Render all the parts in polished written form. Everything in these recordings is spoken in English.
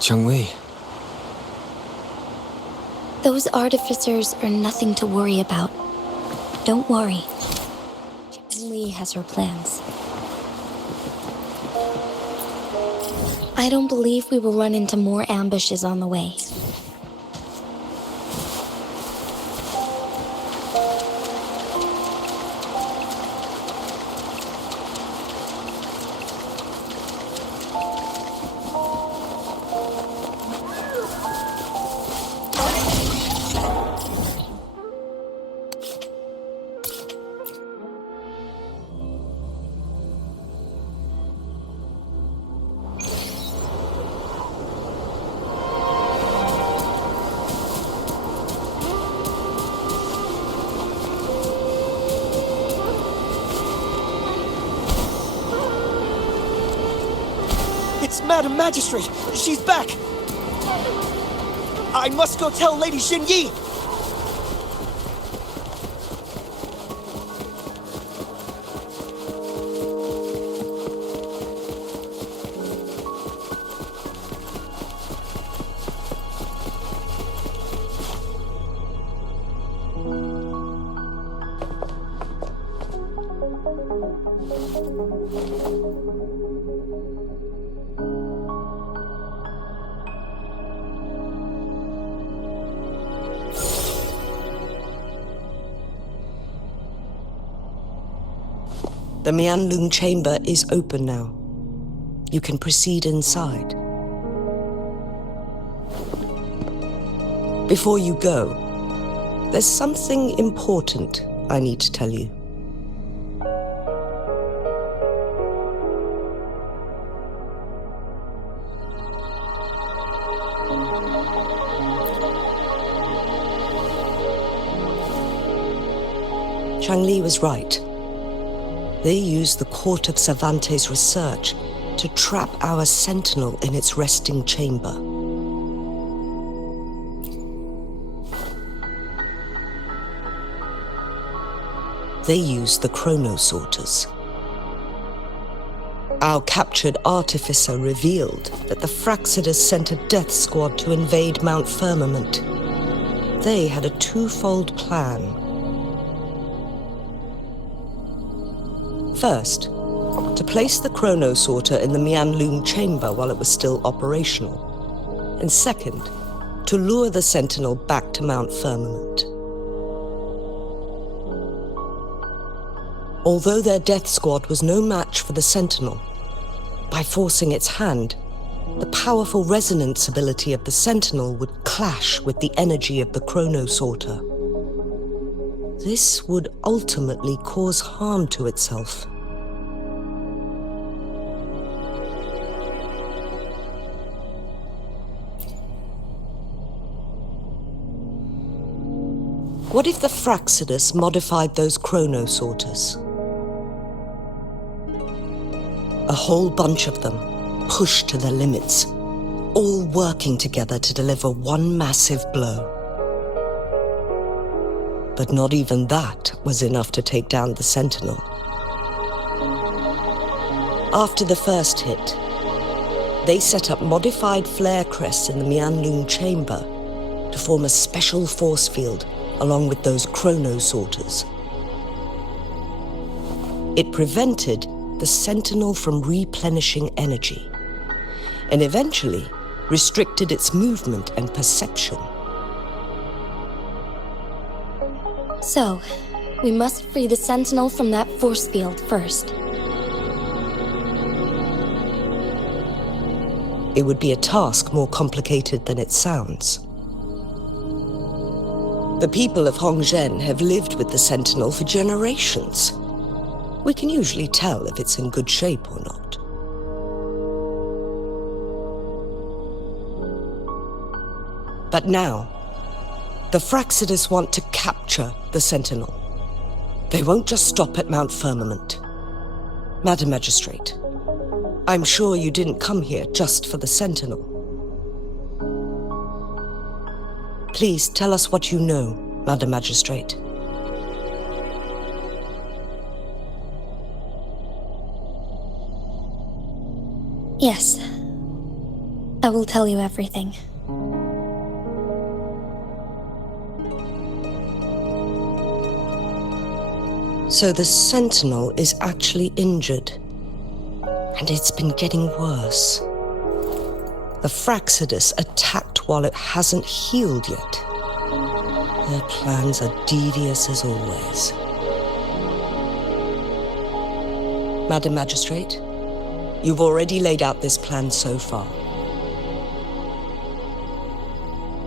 Xiangwei. Those artificers are nothing to worry about. Don't worry. Li has her plans. I don't believe we will run into more ambushes on the way. It's Madam Magistrate! She's back! I must go tell Lady Xinyi! The Mianlun chamber is open now. You can proceed inside. Before you go, there's something important I need to tell you. Changli was right. They used the Court of Cervantes' research to trap our sentinel in its resting chamber. They used the chronosorters. Our captured artificer revealed that the Fraxidus sent a death squad to invade Mount Firmament. They had a twofold plan. First, to place the chronosorter in the Mianlun chamber while it was still operational. And second, to lure the sentinel back to Mount Firmament. Although their death squad was no match for the sentinel, by forcing its hand, the powerful resonance ability of the sentinel would clash with the energy of the chronosorter. This would ultimately cause harm to itself. What if the Fraxidus modified those chronosorters? A whole bunch of them, pushed to their limits, all working together to deliver one massive blow. But not even that was enough to take down the sentinel. After the first hit, they set up modified flare crests in the Mianlun chamber to form a special force field along with those chronosorters. It prevented the sentinel from replenishing energy, and eventually restricted its movement and perception. So, we must free the sentinel from that force field first. It would be a task more complicated than it sounds. The people of Hongzhen have lived with the sentinel for generations. We can usually tell if it's in good shape or not. But now, the Fraxidus want to capture the sentinel. They won't just stop at Mount Firmament. Madam Magistrate, I'm sure you didn't come here just for the sentinel. Please tell us what you know, Madam Magistrate. Yes. I will tell you everything. So the Sentinel is actually injured. And it's been getting worse. The Fraxidus attacked while it hasn't healed yet. Their plans are devious as always. Madam Magistrate, you've already laid out this plan so far.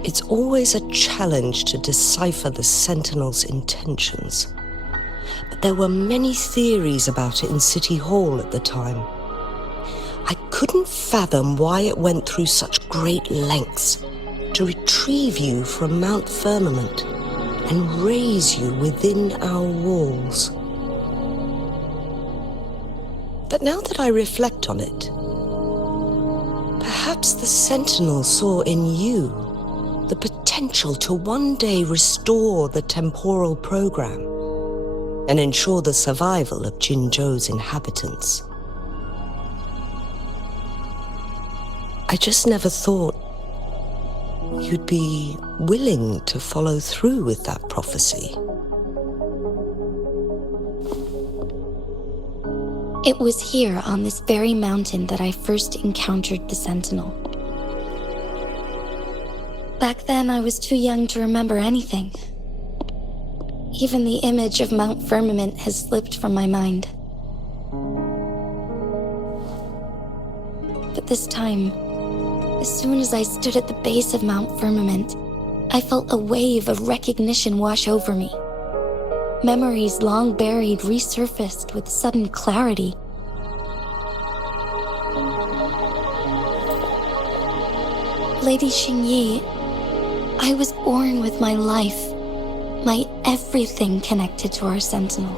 It's always a challenge to decipher the Sentinel's intentions. But there were many theories about it in City Hall at the time. I couldn't fathom why it went through such great lengths to retrieve you from Mount Firmament and raise you within our walls. But now that I reflect on it, perhaps the Sentinel saw in you the potential to one day restore the temporal program and ensure the survival of Jinzhou's inhabitants. I just never thought you'd be willing to follow through with that prophecy. It was here on this very mountain that I first encountered the Sentinel. Back then, I was too young to remember anything. Even the image of Mount Firmament has slipped from my mind. But this time, as soon as I stood at the base of Mount Firmament, I felt a wave of recognition wash over me. Memories long buried resurfaced with sudden clarity. Lady Xingyi, I was born with my life, my everything connected to our Sentinel.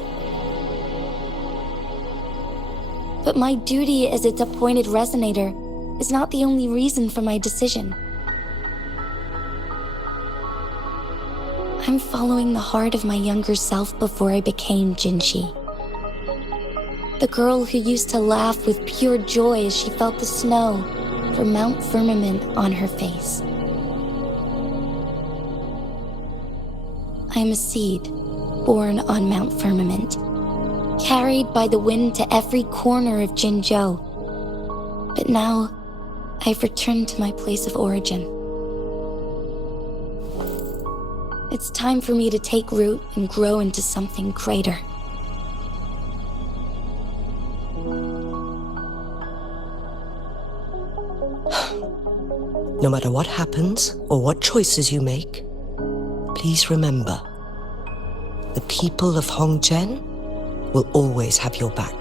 But my duty as its appointed resonator is not the only reason for my decision. I'm following the heart of my younger self before I became Jinzhou. The girl who used to laugh with pure joy as she felt the snow from Mount Firmament on her face. I am a seed born on Mount Firmament, carried by the wind to every corner of Jinzhou. But now, I've returned to my place of origin. It's time for me to take root and grow into something greater. No matter what happens or what choices you make, please remember, the people of Hongzhen will always have your back.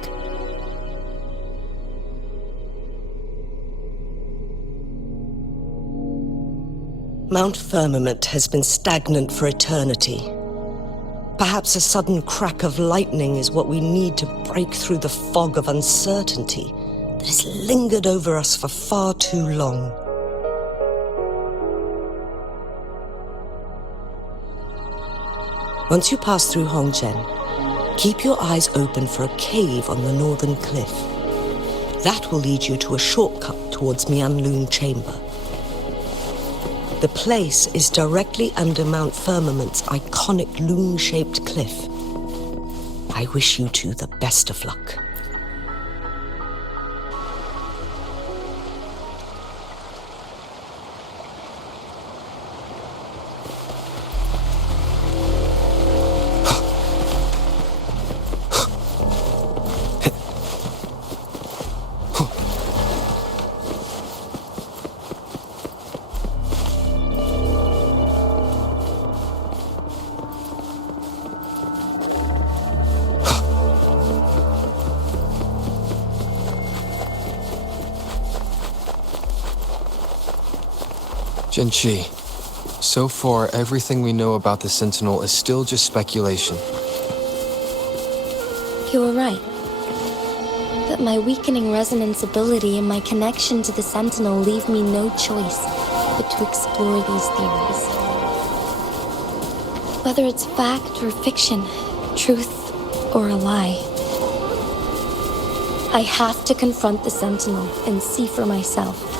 Mount Firmament has been stagnant for eternity. Perhaps a sudden crack of lightning is what we need to break through the fog of uncertainty that has lingered over us for far too long. Once you pass through Hongzhen, keep your eyes open for a cave on the northern cliff. That will lead you to a shortcut towards Mianlun Chamber. The place is directly under Mount Firmament's iconic loon-shaped cliff. I wish you two the best of luck. Jinzhou, so far everything we know about the Sentinel is still just speculation. You were right. But my weakening resonance ability and my connection to the Sentinel leave me no choice but to explore these theories. Whether it's fact or fiction, truth or a lie, I have to confront the Sentinel and see for myself.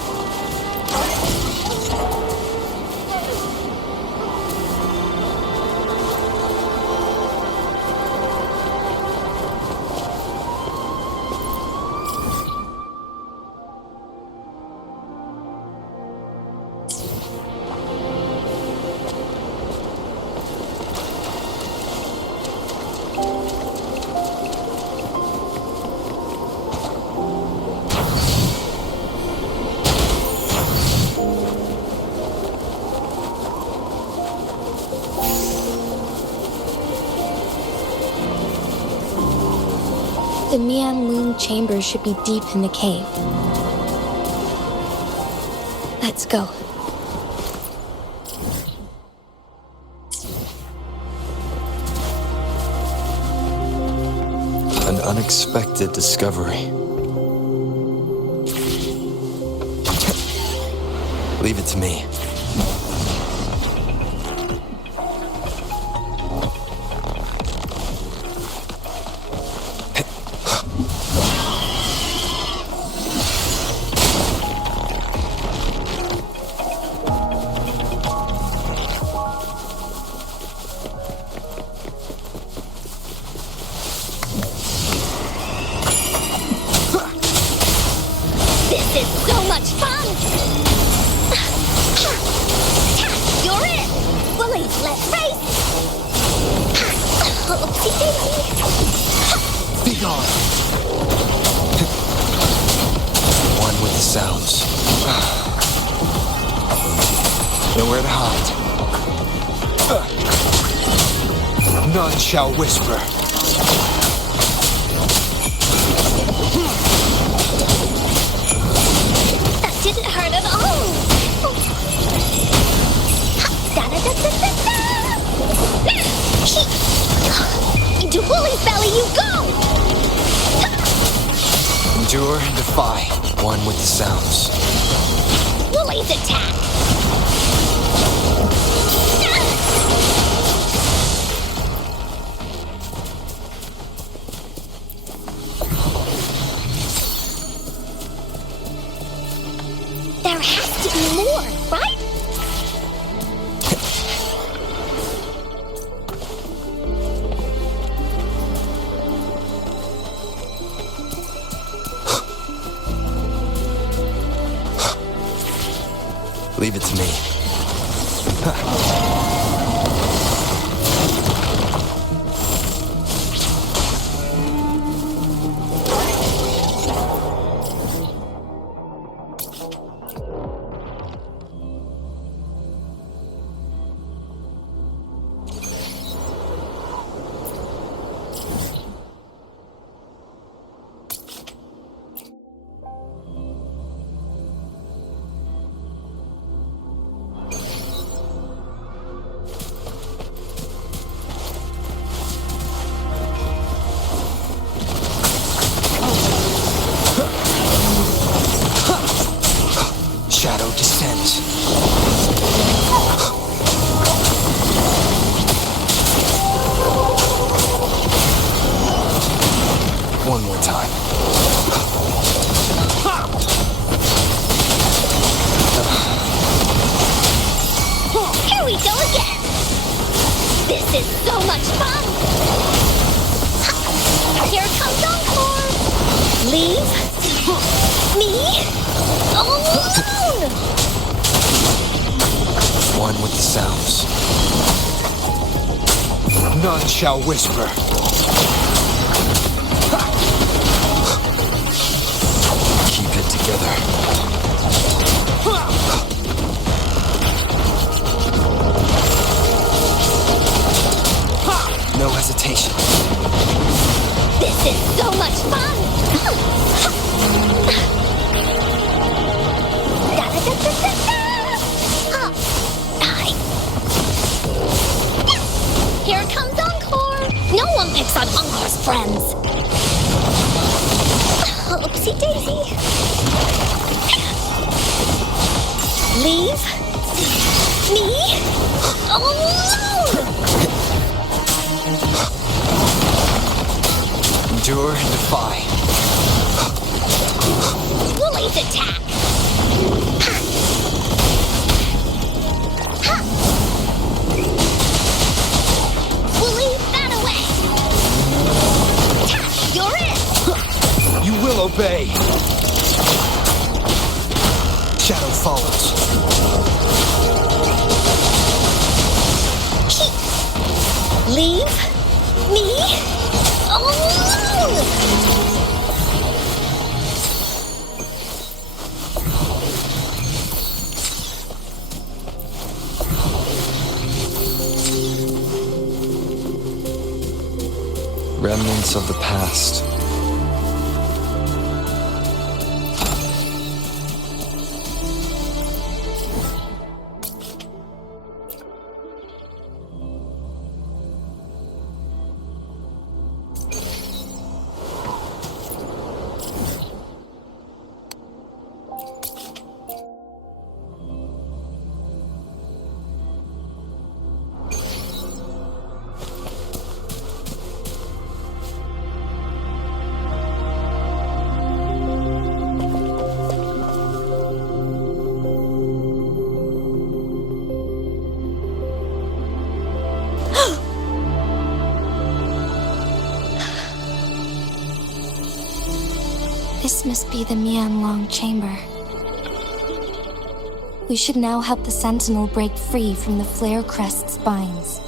The Mian Moon chamber should be deep in the cave. Let's go. An unexpected discovery. Leave it to me. This is so much fun! You're in! Willie, let's race! Oopsie daisy! Be gone! One with the sounds. Nowhere to hide. None shall whisper. That didn't hurt at all! Da-da-da-da-da-da! Into Willie's belly you go! Endure and defy. One with the sounds. Willie's attack! There has to be more, right? Leave it to me. Shadow descends. One more time. Here we go again! This is so much fun! Here comes Encore! Leave me alone! One with the sounds. None shall whisper. Keep it together. No hesitation. This is so much fun! Da-da-da-da-da-da! Here comes Encore! No one picks on Encore's friends! Oopsie daisy! Leave me alone! Endure and defy. Willie's attack! Willie, that away! You're in! You will obey. Shadow follows. Leave me alone! Remnants of the past. This must be the Mianlong chamber. We should now help the Sentinel break free from the Flare Crest's binds.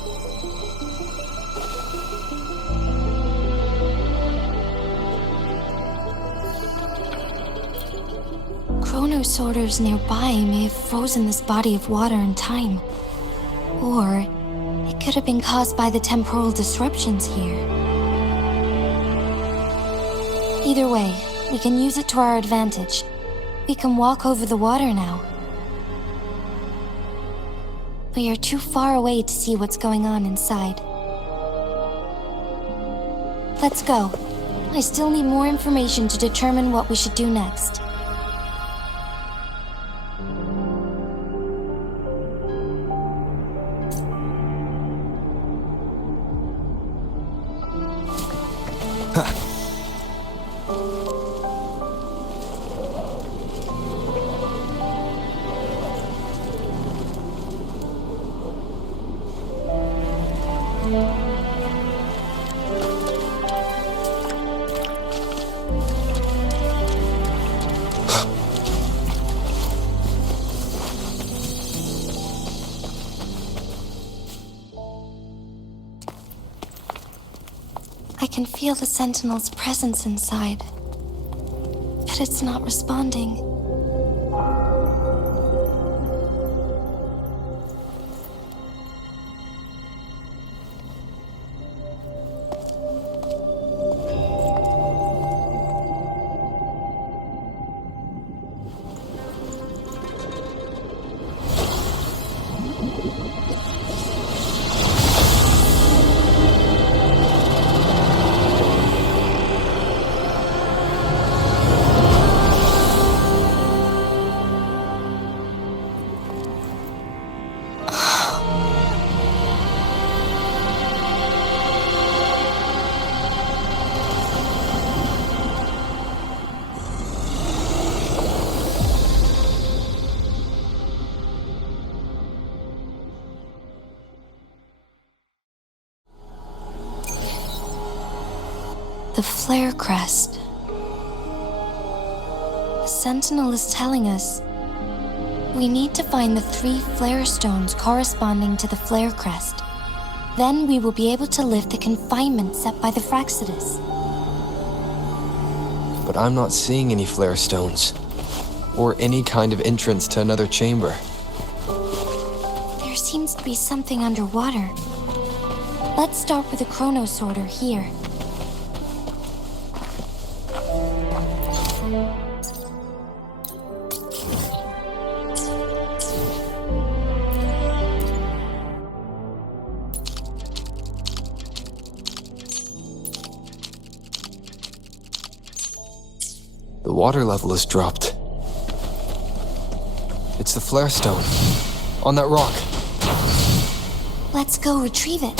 Chronosorters nearby may have frozen this body of water in time. Or it could have been caused by the temporal disruptions here. Either way, we can use it to our advantage. We can walk over the water now. We are too far away to see what's going on inside. Let's go. I still need more information to determine what we should do next. I can feel the Sentinel's presence inside, but it's not responding. The Flare Crest. The Sentinel is telling us we need to find the 3 flare stones corresponding to the Flare Crest. Then we will be able to lift the confinement set by the Fraxidus. But I'm not seeing any flare stones, or any kind of entrance to another chamber. There seems to be something underwater. Let's start with a chronosorter here. The water level has dropped. It's the flare stone. On that rock. Let's go retrieve it.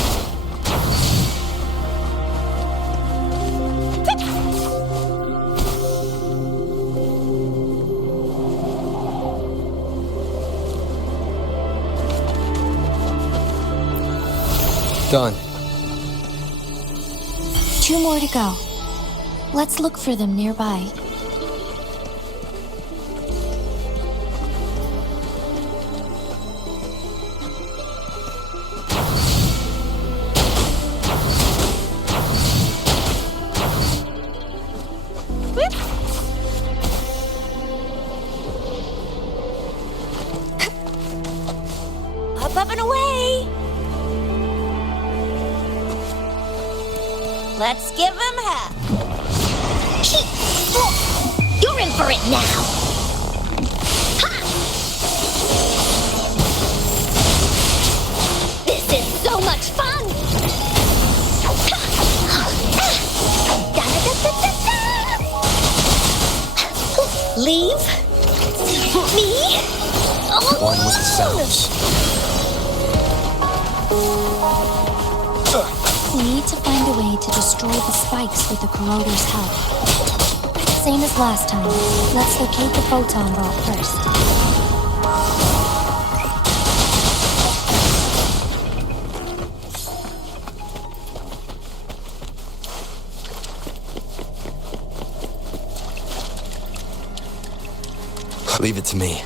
Done. 2 more to go. Let's look for them nearby. Up and away! Let's give him hell. You're in for it now! Ha! This is so much fun! Leave? Me? One with the sounds. We need to find a way to destroy the spikes with the corroder's help. Same as last time. Let's locate the photon ball first. Leave it to me.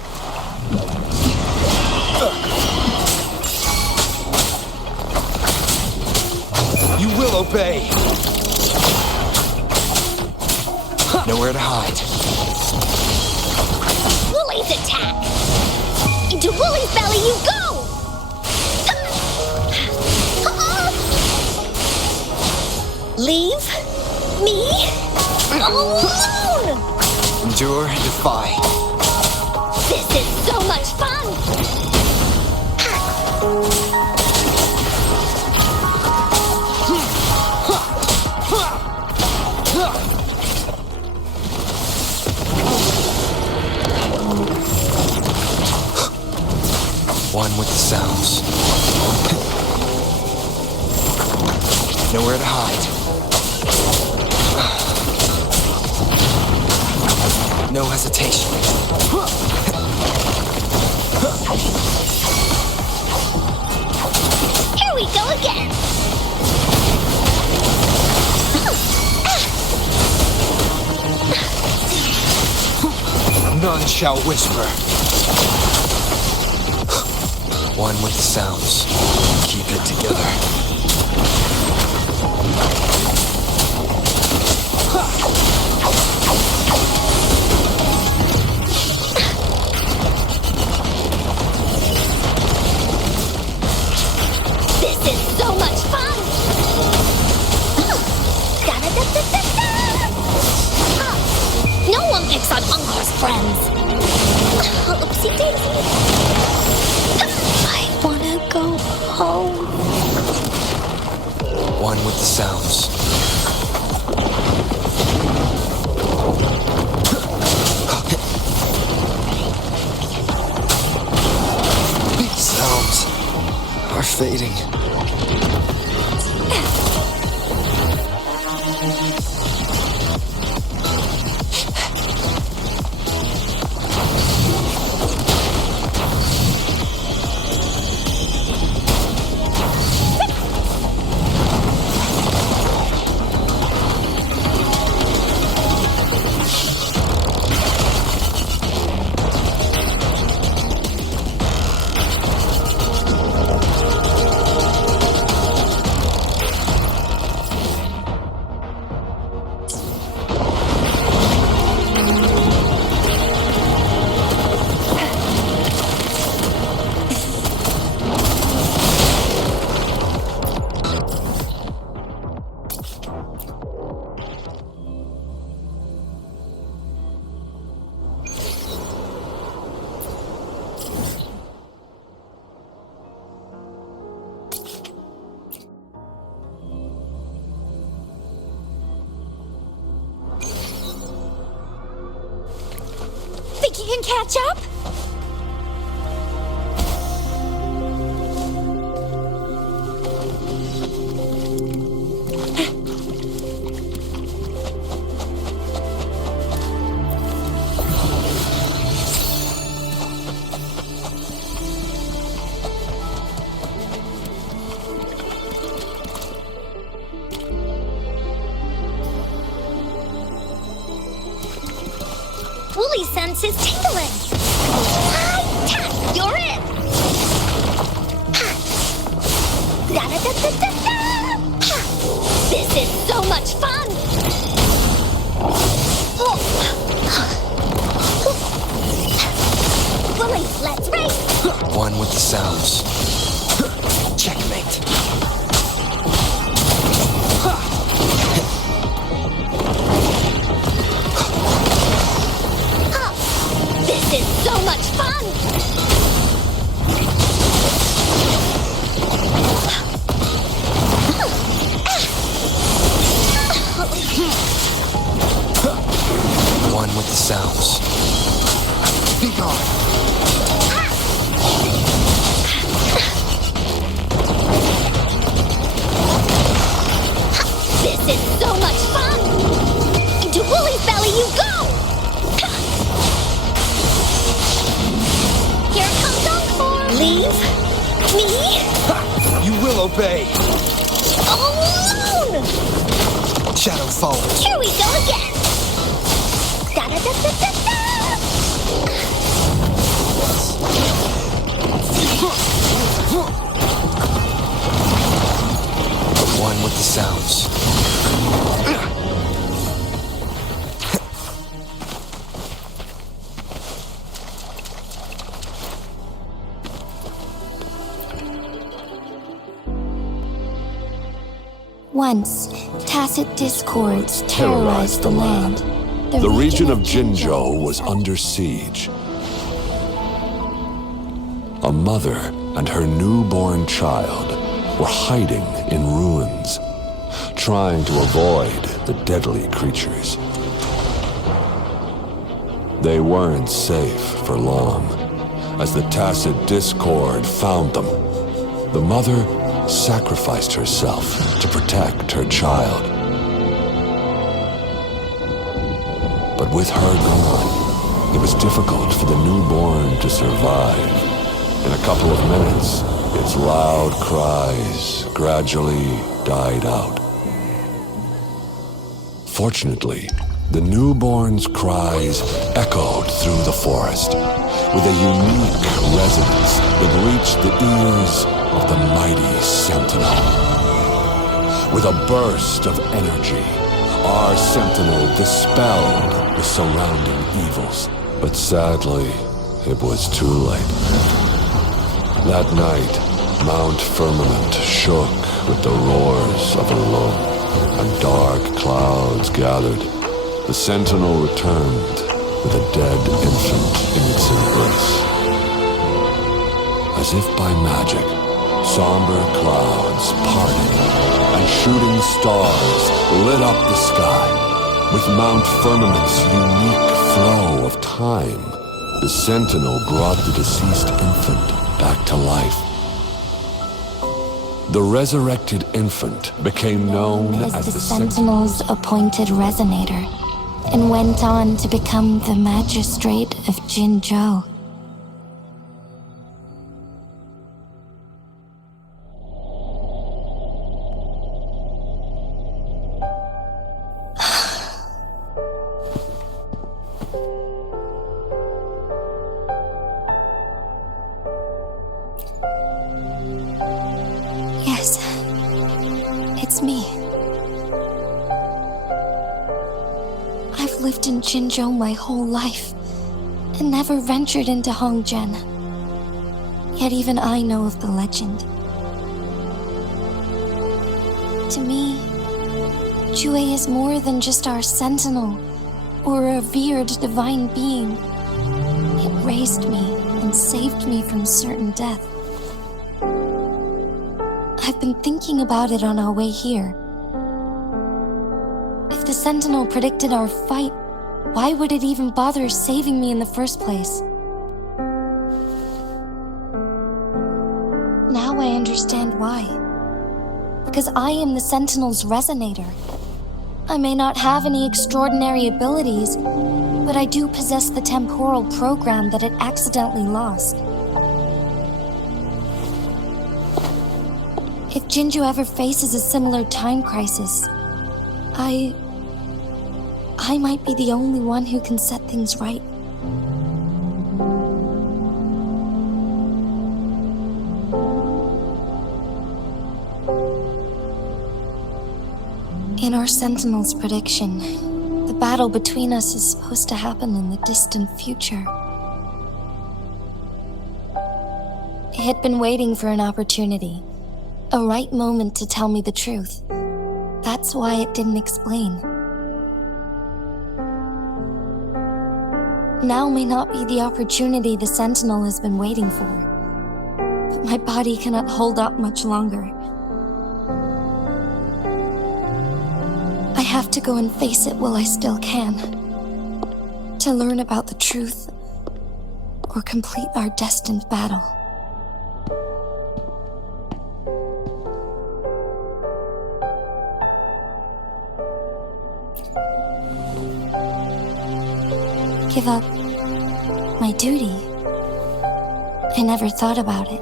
You will obey! Nowhere to hide. Wooly's attack! Into Wooly's belly you go! Leave me alone! Endure and defy. This is so much fun! One with the sounds. Nowhere to hide. No hesitation. Here we go again! None shall whisper. One with the sounds. Keep it together. This is so much fun! No one picks on Ungar's friends. Oopsie daisy. I wanna go home. One with the sounds. These sounds are fading. Think you can catch up? Wooly sense is tingling. You're in. Da-da-da-da-da-da. This is so much fun. Wooly, let's race. One with the sounds. Checkmate. This is so much fun! One with the sounds. Be gone. This is so much fun! Into Wooly's belly you go! Here comes Encore! Leave me You will obey. alone! Shadow follows. Here we go again! Da-da-da-da-da-da! Once, tacit discords terrorized the land. The region of Jinzhou was under siege. A mother and her newborn child were hiding in ruins, trying to avoid the deadly creatures. They weren't safe for long, as the tacit discord found them. The mother sacrificed herself to protect her child. But with her gone, it was difficult for the newborn to survive. In a couple of minutes, its loud cries gradually died out. Fortunately, the newborn's cries echoed through the forest with a unique resonance that reached the ears of the mighty sentinel. With a burst of energy, our sentinel dispelled the surrounding evils. But sadly, it was too late. That night, Mount Firmament shook with the roars of a loom, and dark clouds gathered. The sentinel returned with a dead infant in its embrace. As if by magic, somber clouds parted, and shooting stars lit up the sky. With Mount Firmament's unique flow of time, the sentinel brought the deceased infant back to life. The resurrected infant became known as the Sentinel's appointed resonator, and went on to become the magistrate of Jinzhou. Yes, it's me. I've lived in Jinzhou my whole life, and never ventured into Hongzhen. Yet even I know of the legend. To me, Jue is more than just our sentinel, or a revered divine being. It raised me and saved me from certain death. I've been thinking about it on our way here. If the Sentinel predicted our fight, why would it even bother saving me in the first place? Now I understand why. Because I am the Sentinel's resonator. I may not have any extraordinary abilities, but I do possess the temporal program that it accidentally lost. If Jinzhou ever faces a similar time crisis, I might be the only one who can set things right. In our Sentinel's prediction, the battle between us is supposed to happen in the distant future. It had been waiting for an opportunity, a right moment to tell me the truth. That's why it didn't explain. Now may not be the opportunity the Sentinel has been waiting for, but my body cannot hold up much longer. I have to go and face it while I still can, to learn about the truth, or complete our destined battle. Give up my duty? I never thought about it.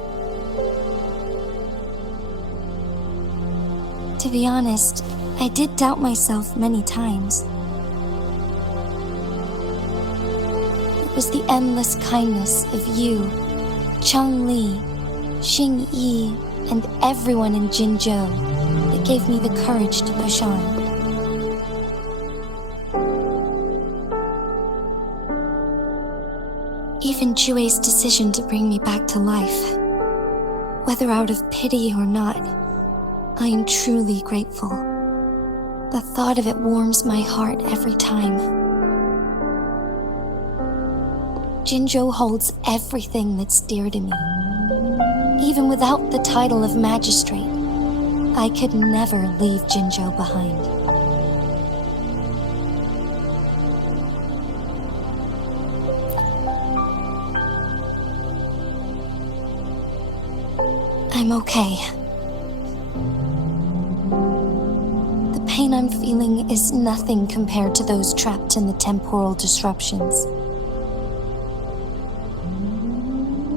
To be honest, I did doubt myself many times. It was the endless kindness of you, Cheng Li, Xing Yi, and everyone in Jinzhou that gave me the courage to push on. Even Jue's decision to bring me back to life, whether out of pity or not, I am truly grateful. The thought of it warms my heart every time. Jinzhou holds everything that's dear to me. Even without the title of magistrate, I could never leave Jinzhou behind. I'm okay. The pain I'm feeling is nothing compared to those trapped in the temporal disruptions.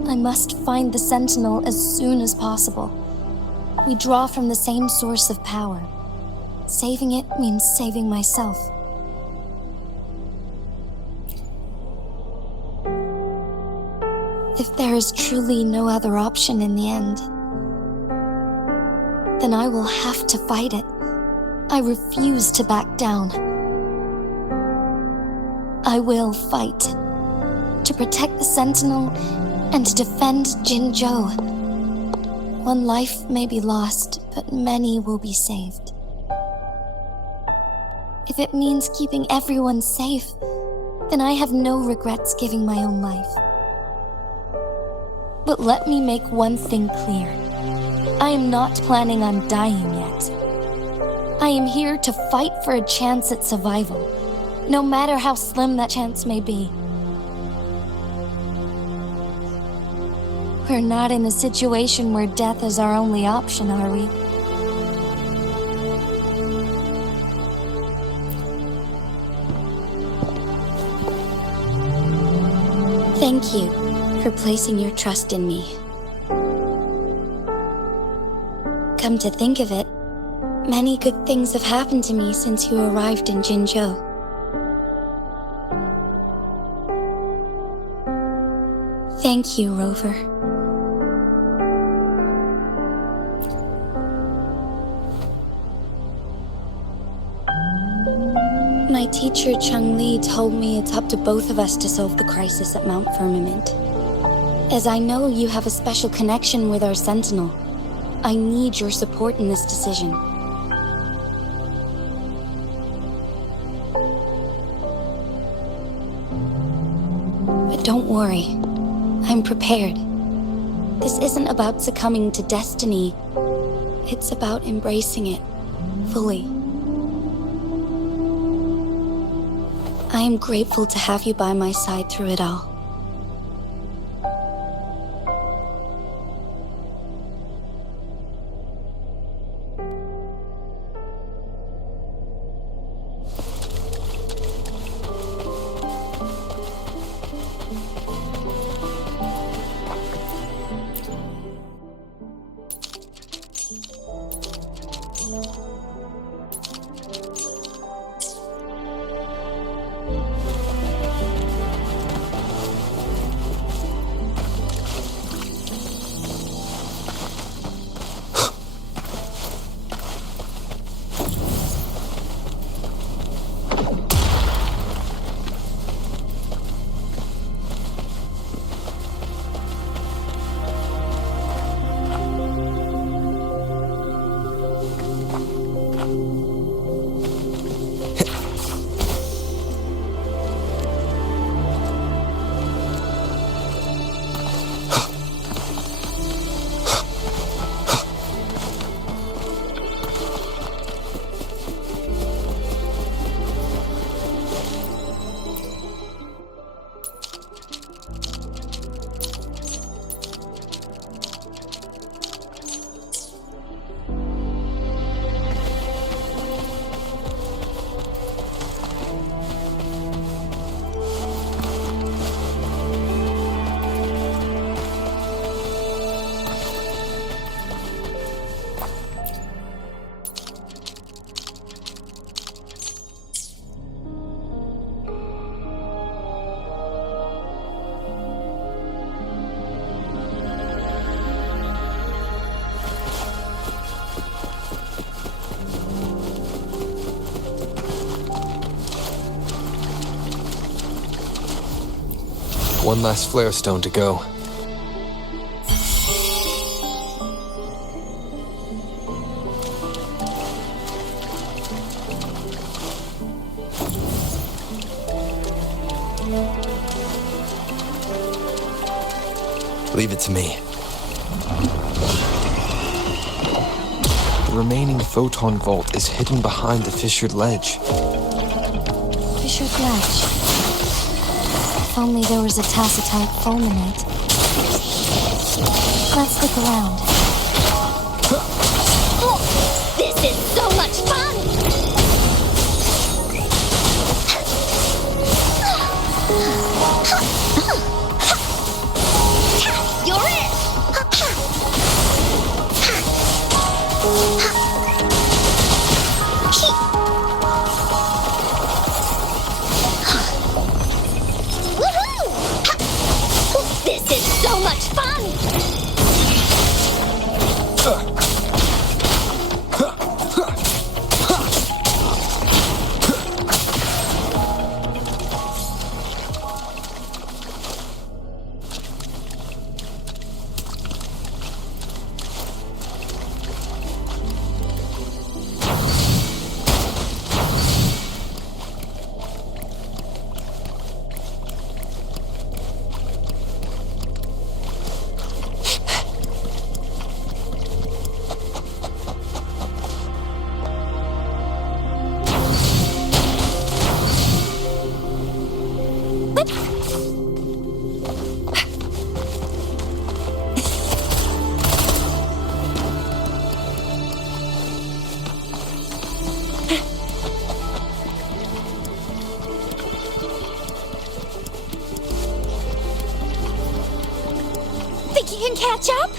I must find the Sentinel as soon as possible. We draw from the same source of power. Saving it means saving myself. If there is truly no other option in the end, then I will have to fight it. I refuse to back down. I will fight to protect the Sentinel and to defend Jinzhou. One life may be lost, but many will be saved. If it means keeping everyone safe, then I have no regrets giving my own life. But let me make one thing clear. I am not planning on dying yet. I am here to fight for a chance at survival, no matter how slim that chance may be. We're not in a situation where death is our only option, are we? Thank you for placing your trust in me. Come to think of it, many good things have happened to me since you arrived in Jinzhou. Thank you, Rover. My teacher, Cheng-Li, told me it's up to both of us to solve the crisis at Mount Firmament. As I know you have a special connection with our Sentinel, I need your support in this decision. But don't worry, I'm prepared. This isn't about succumbing to destiny, it's about embracing it fully. I am grateful to have you by my side through it all. One last flare stone to go. Leave it to me. The remaining photon vault is hidden behind the fissured ledge. Fissured ledge. If only there was a tacitite fulminate. Let's look around. Oh, this is so much fun! You're it! Woohoo! This is so much fun! Think you can catch up?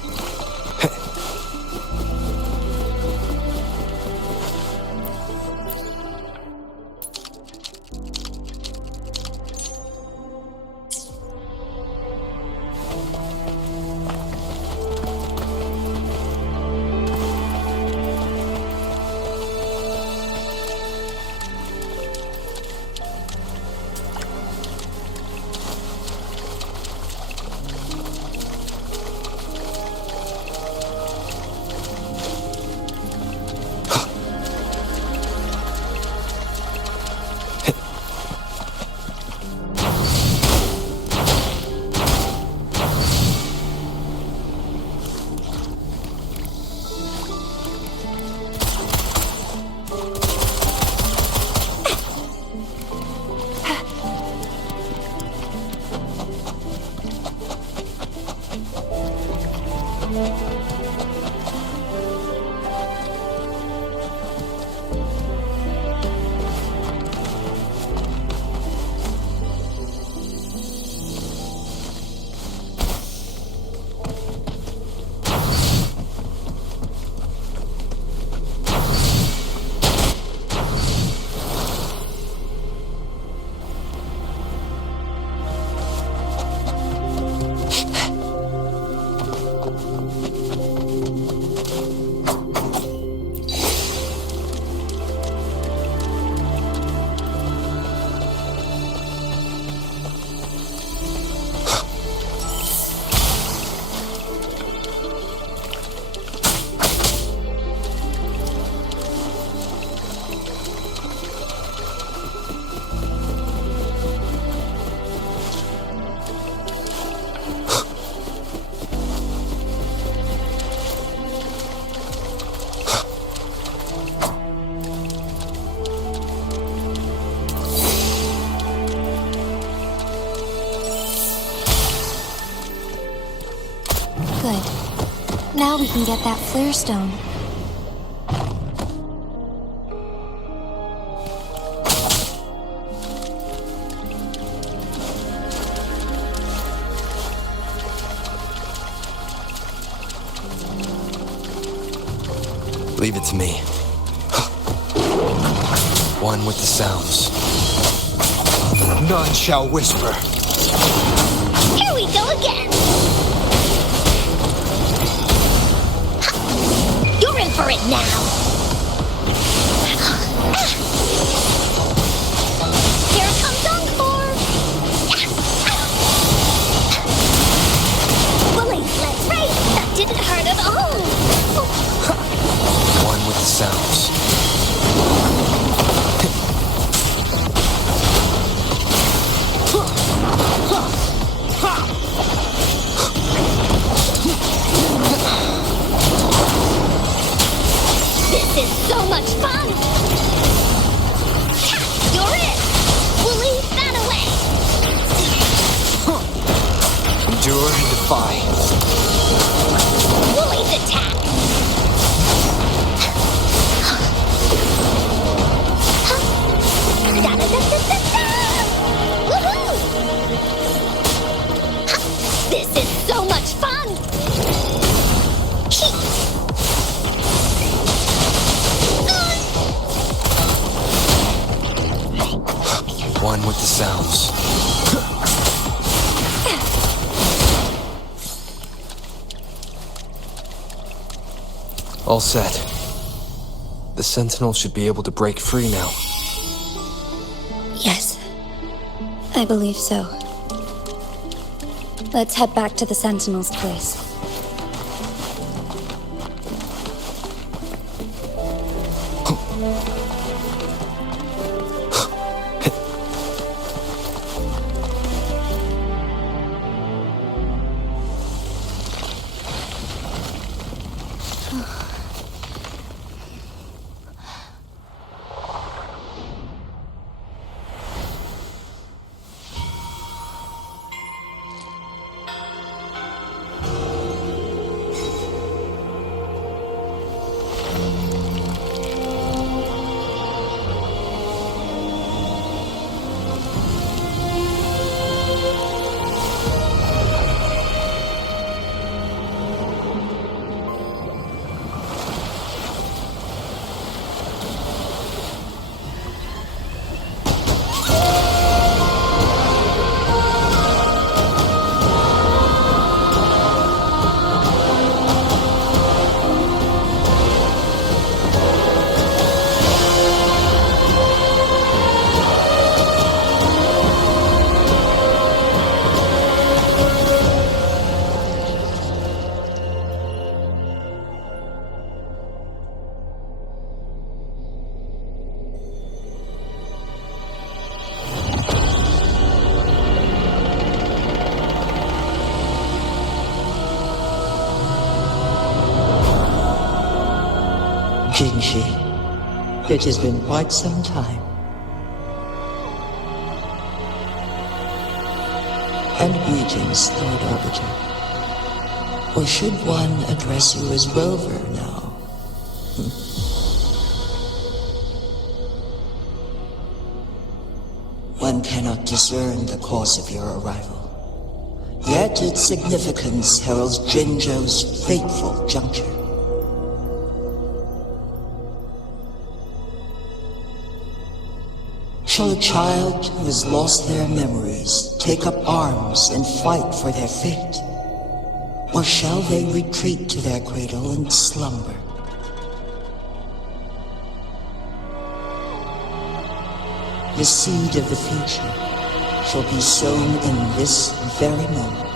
Good. Now we can get that flare stone. Leave it to me. One with the sounds. None shall whisper. Here we go again! You're in for it now! Here comes Encore! Bully, let's race! That didn't hurt at all! One with the sounds. Endure and defy. Woolly's attack! Woohoo! This is so much fun! One with the sounds. All set. The Sentinel should be able to break free now. Yes, I believe so. Let's head back to the Sentinel's place. Jinzhou, it has been quite some time. And greetings, Lord Arbiter. Or should one address you as Rover now? One cannot discern the cause of your arrival. Yet its significance heralds Jinzhou's fateful juncture. Shall a child who has lost their memories take up arms and fight for their fate? Or shall they retreat to their cradle and slumber? The seed of the future shall be sown in this very moment.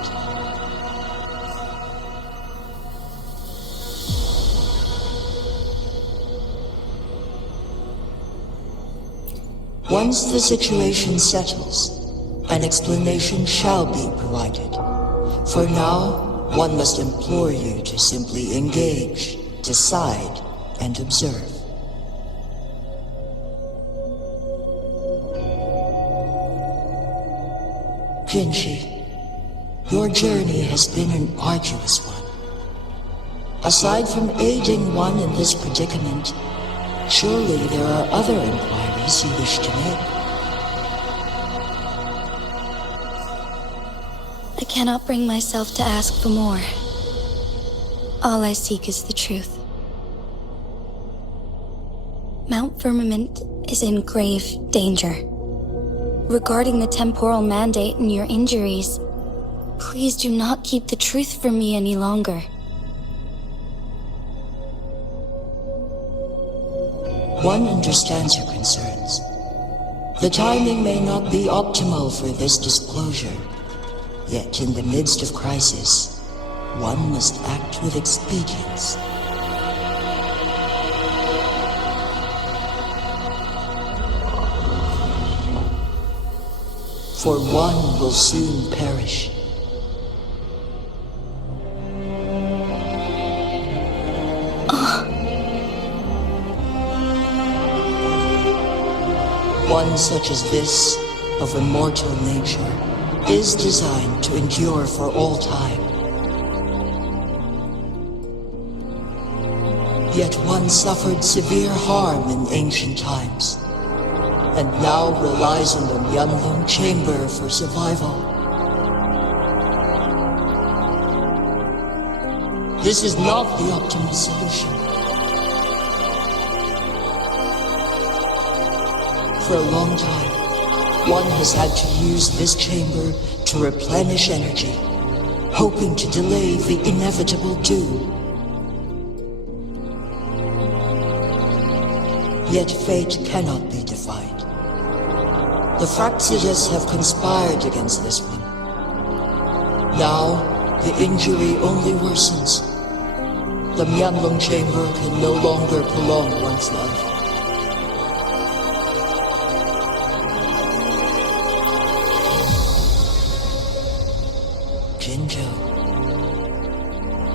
Once the situation settles, an explanation shall be provided. For now, one must implore you to simply engage, decide, and observe. Jinzhou, your journey has been an arduous one. Aside from aiding one in this predicament, surely there are other inquiries you wish to make. I cannot bring myself to ask for more. All I seek is the truth. Mount Firmament is in grave danger. Regarding the temporal mandate and your injuries, please do not keep the truth from me any longer. One understands your concerns. The timing may not be optimal for this disclosure, yet in the midst of crisis, one must act with expedience. For one will soon perish. One such as this, of immortal nature, is designed to endure for all time. Yet one suffered severe harm in ancient times, and now relies on the Yanlong Chamber for survival. This is not the optimal solution. For a long time, one has had to use this chamber to replenish energy, hoping to delay the inevitable doom. Yet fate cannot be defied. The Fraxidas have conspired against this one. Now, the injury only worsens. The Mianlong Chamber can no longer prolong one's life. Jinzhou.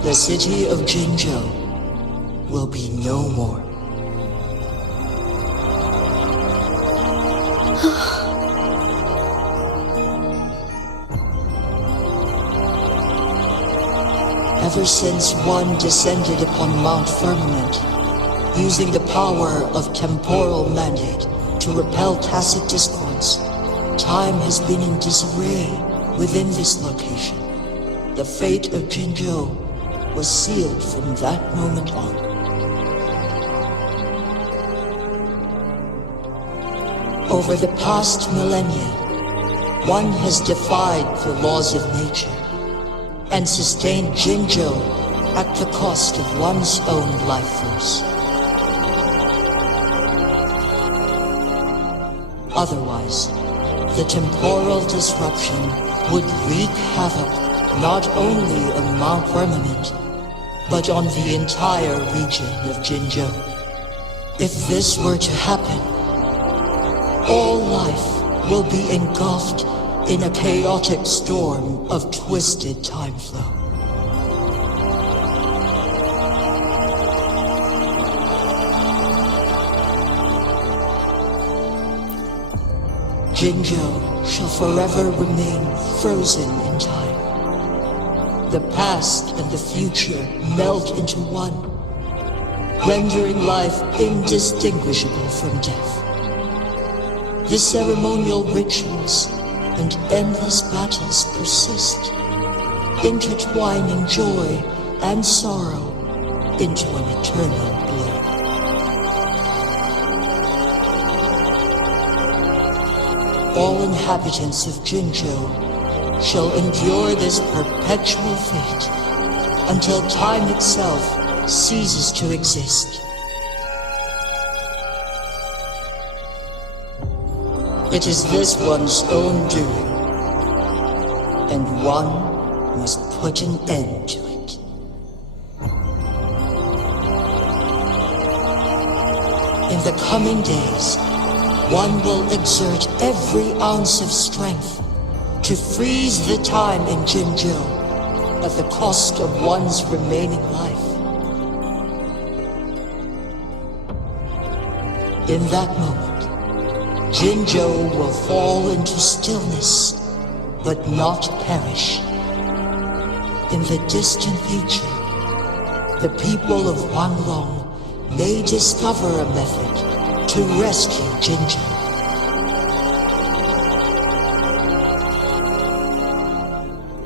The city of Jinzhou will be no more. Ever since one descended upon Mount Firmament, using the power of temporal mandate to repel tacit discords, time has been in disarray within this location. The fate of Jinzhou was sealed from that moment on. Over the past millennia, one has defied the laws of nature and sustained Jinzhou at the cost of one's own life force. Otherwise, the temporal disruption would wreak havoc not only on Mount Firmament, but on the entire region of Jinzhou. If this were to happen, all life will be engulfed in a chaotic storm of twisted time flow. Jinzhou shall forever remain frozen in time. The past and the future melt into one, rendering life indistinguishable from death. The ceremonial rituals and endless battles persist, intertwining joy and sorrow into an eternal blur. All inhabitants of Jinzhou shall endure this perpetual fate until time itself ceases to exist. It is this one's own doing, and one must put an end to it. In the coming days, one will exert every ounce of strength to freeze the time in Jinzhou at the cost of one's remaining life. In that moment, Jinzhou will fall into stillness, but not perish. In the distant future, the people of Wanlong may discover a method to rescue Jinzhou.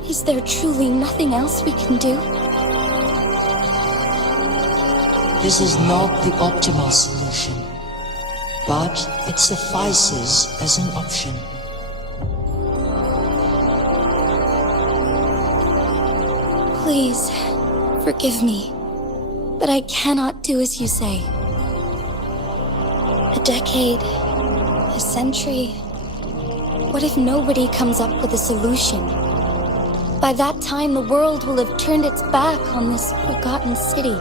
Is there truly nothing else we can do? This is not the optimal solution, but it suffices as an option. Please, forgive me, but I cannot do as you say. A decade, a century, what if nobody comes up with a solution? By that time, the world will have turned its back on this forgotten city.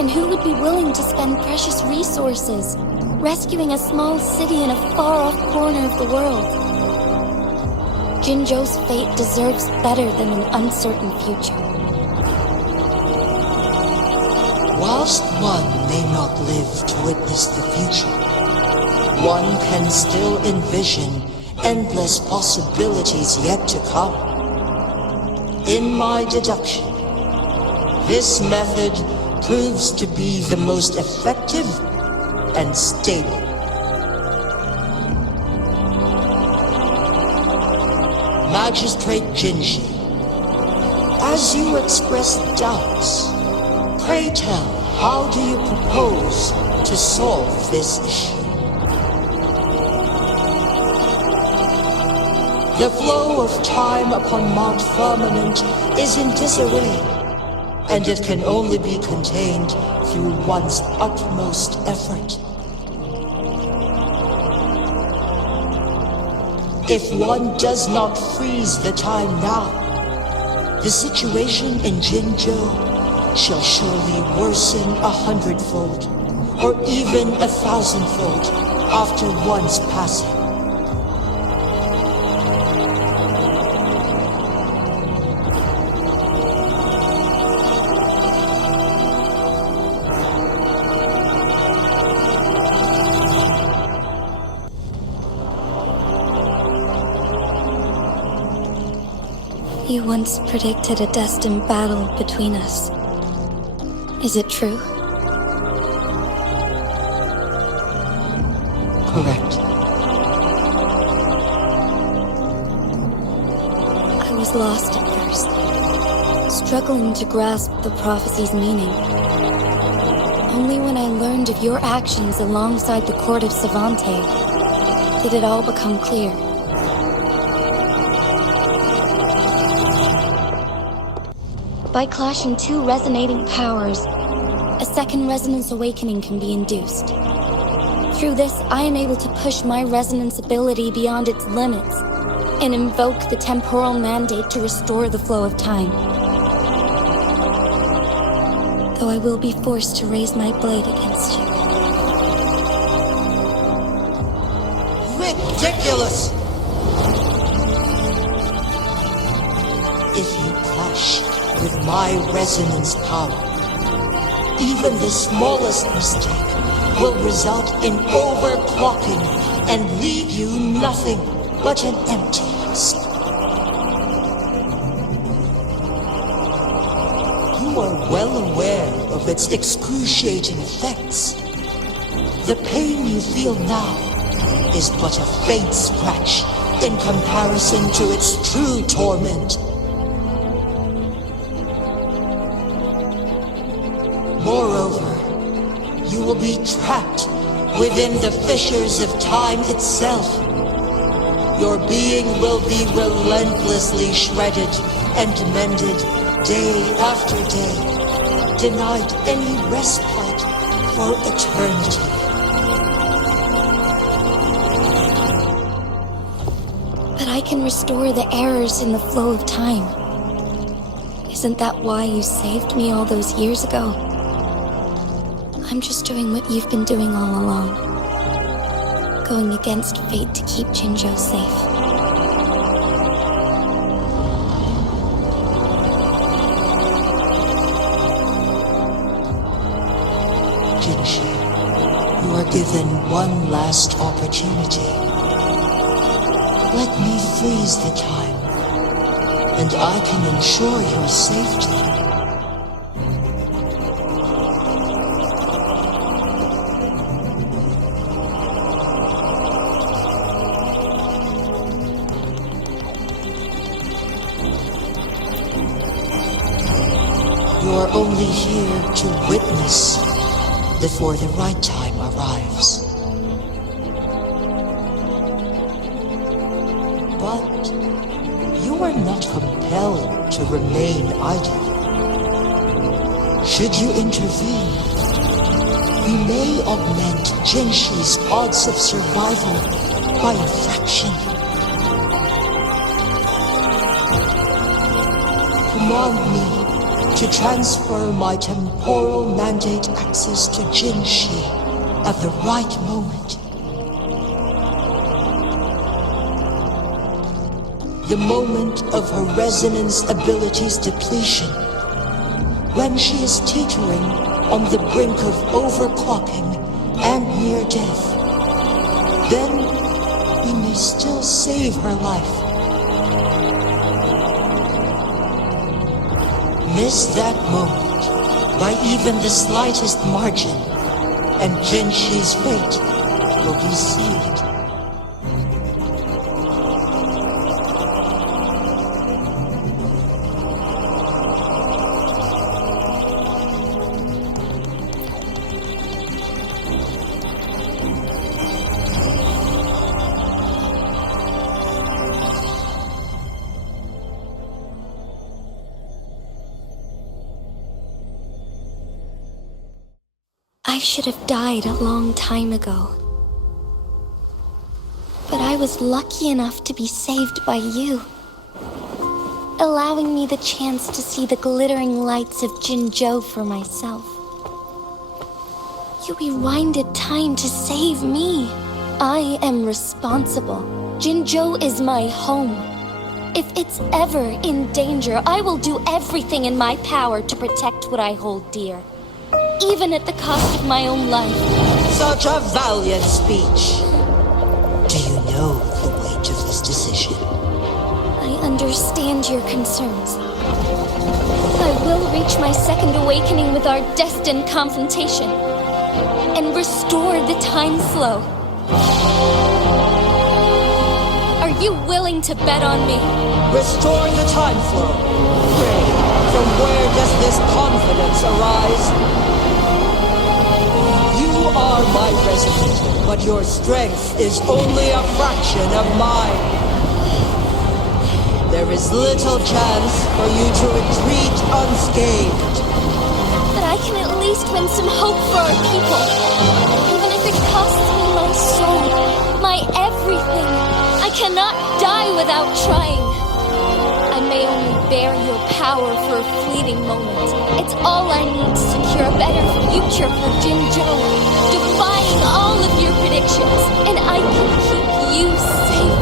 And who would be willing to spend precious resources rescuing a small city in a far-off corner of the world? Jinzhou's fate deserves better than an uncertain future. Whilst one may not live to witness the future, one can still envision endless possibilities yet to come. In my deduction, this method proves to be the most effective and stable. Magistrate Jinzhou, as you express doubts, pray tell, how do you propose to solve this issue? The flow of time upon Mount Firmament is in disarray, and it can only be contained through one's utmost effort. If one does not freeze the time now, the situation in Jinzhou shall surely worsen 100-fold, or even 1,000-fold after one's passing. You once predicted a destined battle between us. Is it true? Correct. I was lost at first, struggling to grasp the prophecy's meaning. Only when I learned of your actions alongside the court of Savante did it all become clear. By clashing two resonating powers, a second resonance awakening can be induced. Through this, I am able to push my resonance ability beyond its limits and invoke the temporal mandate to restore the flow of time. Though I will be forced to raise my blade against you. Ridiculous! If you clash with my resonance power, even the smallest mistake will result in overclocking and leave you nothing but an empty husk. You are well aware of its excruciating effects. The pain you feel now is but a faint scratch in comparison to its true torment. Moreover, you will be trapped within the fissures of time itself. Your being will be relentlessly shredded and mended day after day, denied any respite for eternity. But I can restore the errors in the flow of time. Isn't that why you saved me all those years ago? I'm just doing what you've been doing all along. Going against fate to keep Jinzhou safe. Jinzhou, you are given one last opportunity. Let me freeze the time, and I can ensure your safety. You're only here to witness before the right time arrives. But you are not compelled to remain idle. Should you intervene, you may augment Jinzhou's odds of survival by a fraction. Command me to transfer my temporal mandate access to Jinzhou at the right moment. The moment of her resonance ability's depletion, when she is teetering on the brink of overclocking and near death. Then we may still save her life. Miss that moment by even the slightest margin, and Jinzhi's fate will be sealed. I should have died a long time ago. But I was lucky enough to be saved by you, allowing me the chance to see the glittering lights of Jinzhou for myself. You rewinded time to save me. I am responsible. Jinzhou is my home. If it's ever in danger, I will do everything in my power to protect what I hold dear, even at the cost of my own life. Such a valiant speech. Do you know the weight of this decision? I understand your concerns. I will reach my second awakening with our destined confrontation and restore the time flow. Are you willing to bet on me? Restore the time flow. Pray, from where does this confidence arise? You are my resident, but your strength is only a fraction of mine. There is little chance for you to retreat unscathed. But I can at least win some hope for our people. Even if it costs me my soul, my everything. I cannot die without trying. I may only bear your power for a fleeting moment. It's all I need to secure a better future for Jinzhou, defying all of your predictions, and I can keep you safe.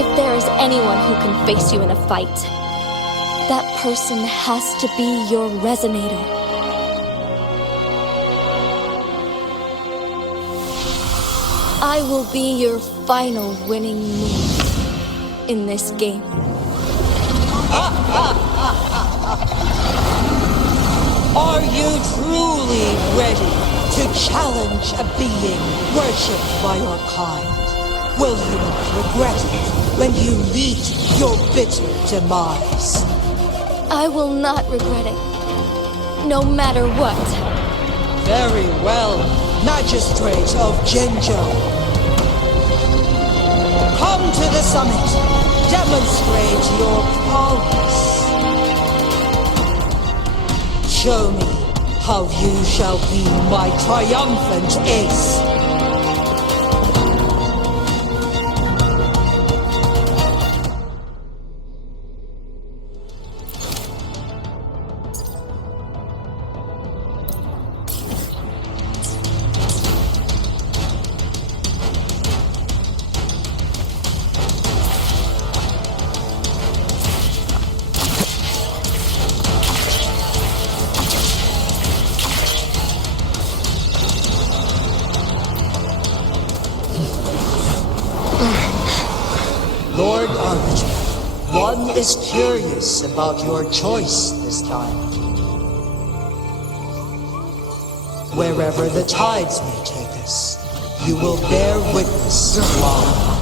If there is anyone who can face you in a fight, that person has to be your resonator. I will be your final winning move in this game. Are you truly ready to challenge a being worshipped by your kind? Will you not regret it when you meet your bitter demise? I will not regret it, no matter what. Very well, Magistrate of Jinzhou. Come to the summit. Demonstrate your prowess. Show me how you shall be my triumphant ace. Lord Arbiter, one is curious about your choice this time. Wherever the tides may take us, you will bear witness to our mind.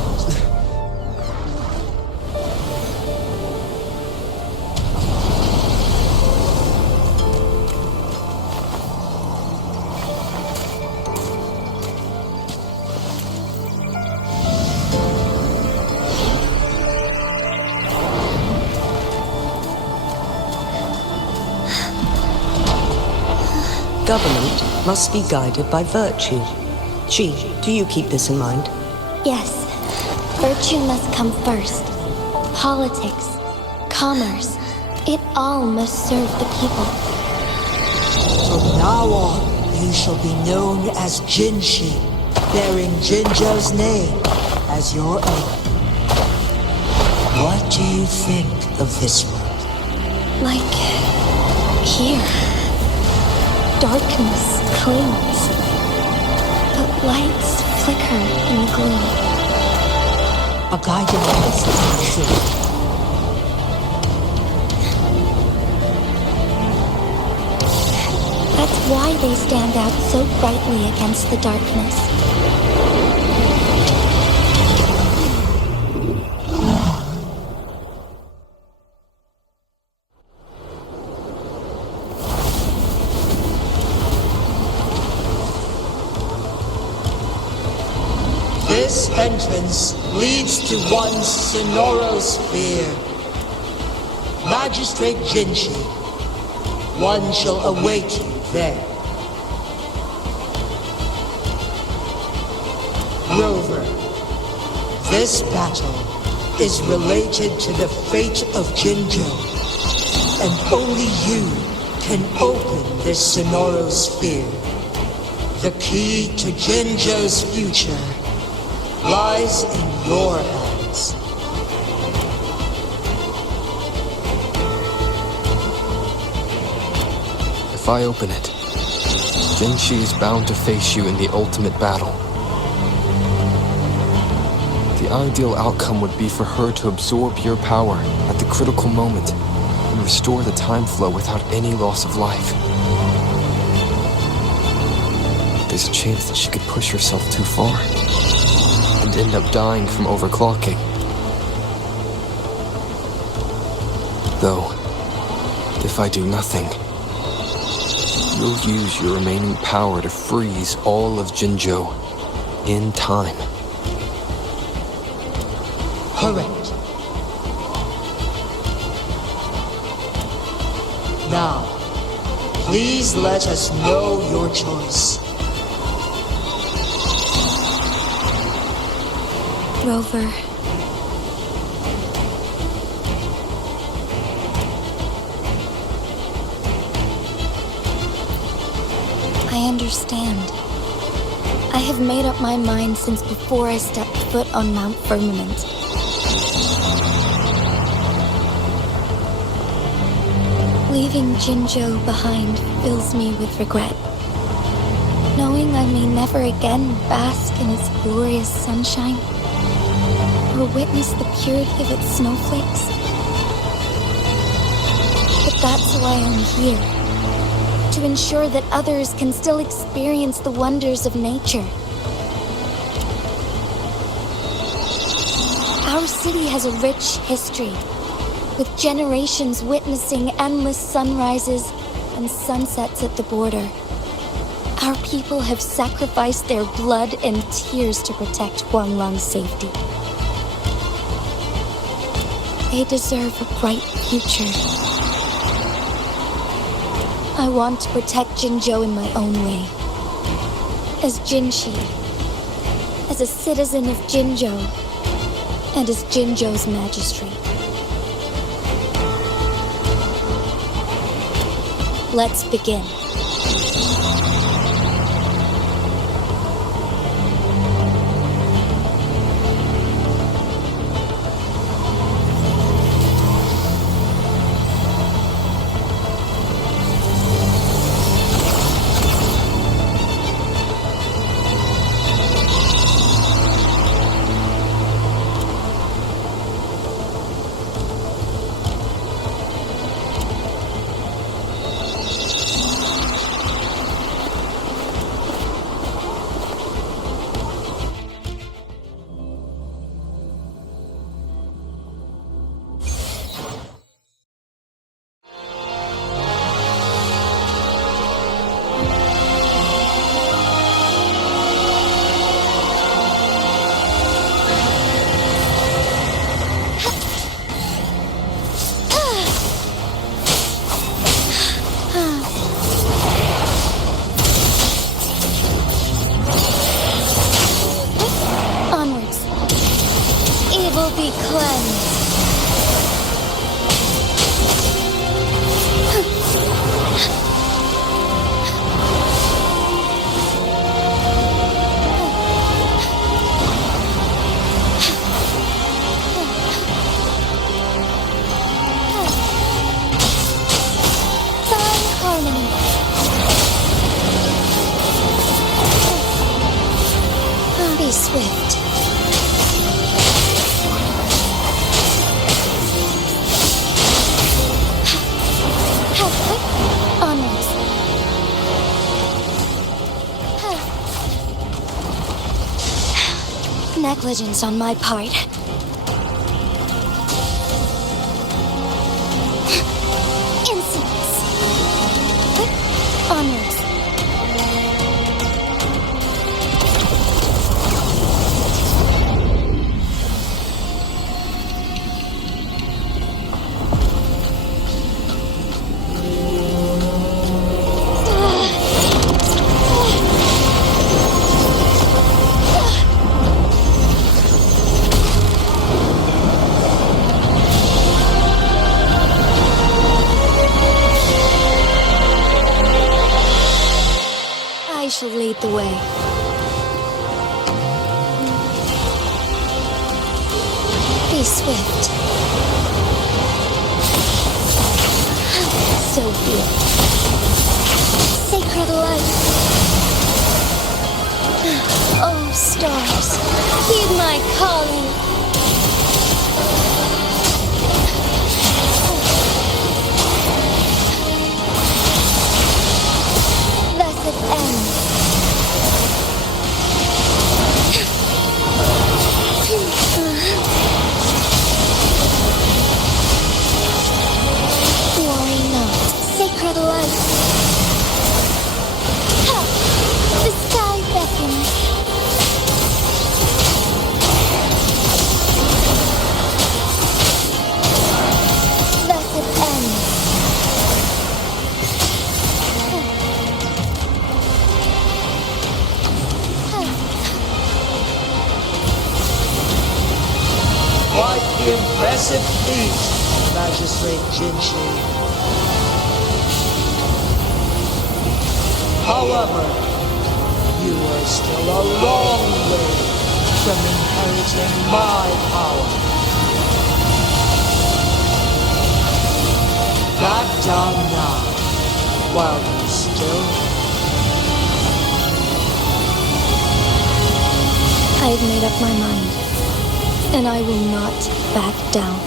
Government must be guided by virtue. Chi, do you keep this in mind? Yes, virtue must come first. Politics, commerce, it all must serve the people. From now on, you shall be known as Jinzhi, bearing Jinzhou's name as your own. What do you think of this world? Like here, darkness clings. But Lights flicker in the gloom. A guiding message, I'm sure. That's why they stand out so brightly against the darkness. This entrance leads to one Sonorosphere. Magistrate Jinzhou, one shall await you there. Rover, this battle is related to the fate of Jinzhou, and only you can open this Sonorosphere. The key to Jinzhou's future lies in your hands. If I open it, Jinzhou is bound to face you in the ultimate battle. The ideal outcome would be for her to absorb your power at the critical moment and restore the time flow without any loss of life. There's a chance that she could push herself too far and end up dying from overclocking. Though, if I do nothing, you'll use your remaining power to freeze all of Jinzhou in time. Correct. Now, please let us know your choice. Rover. I understand. I have made up my mind since before I stepped foot on Mount Firmament. Leaving Jinzhou behind fills me with regret. Knowing I may never again bask in its glorious sunshine, or witness the purity of its snowflakes. But that's why I'm here, to ensure that others can still experience the wonders of nature. Our city has a rich history, with generations witnessing endless sunrises and sunsets at the border. Our people have sacrificed their blood and tears to protect Huanglang's safety. They deserve a bright future. I want to protect Jinzhou in my own way. As Jinshi, as a citizen of Jinzhou, and as Jinzhou's magistrate. Let's begin. negligence on my part. Insolence. Onwards. I shall lead the way. Be swift. So be it. Sacred light. Oh, stars, heed my calling. Blessed end. Worry not, sacred light. Ha! The sky beckons. Blessed end. Quite the impressive feat, Magistrate Jinzhou. However, you are still a long way from inheriting my power. Back down now, while you still... I have made up my mind, and I will not back down.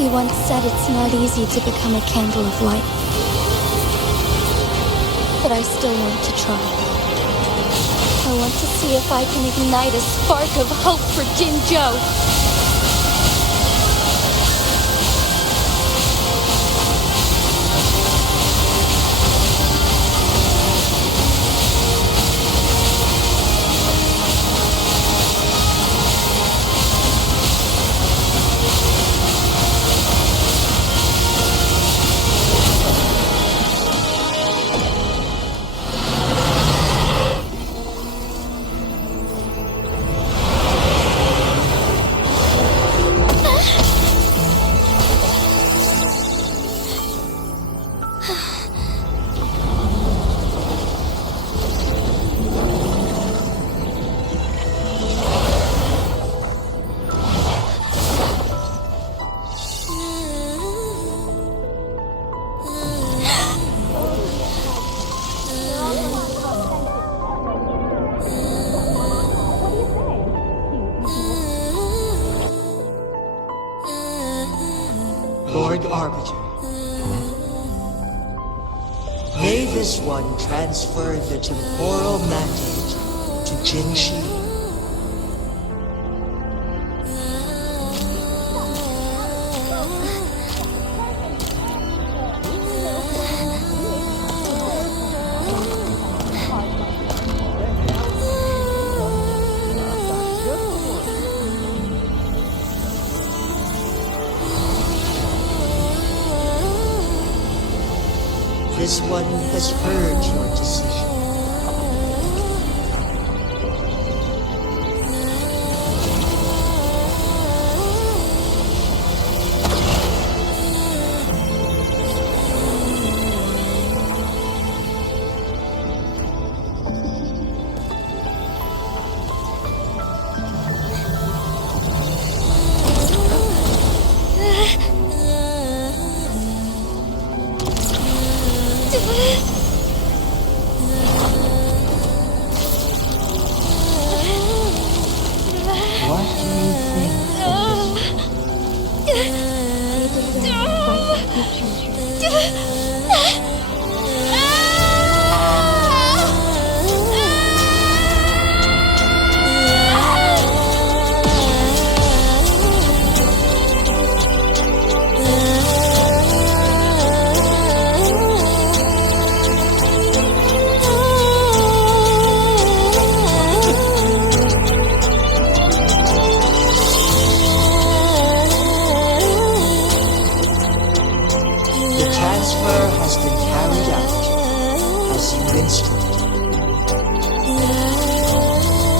You once said it's not easy to become a candle of light. But I still want to try. I want to see if I can ignite a spark of hope for Jinzhou. Lord Arbiter, may this one transfer the temporal mandate to Jinzhou. This one has heard your decision. has been carried out as you instructed.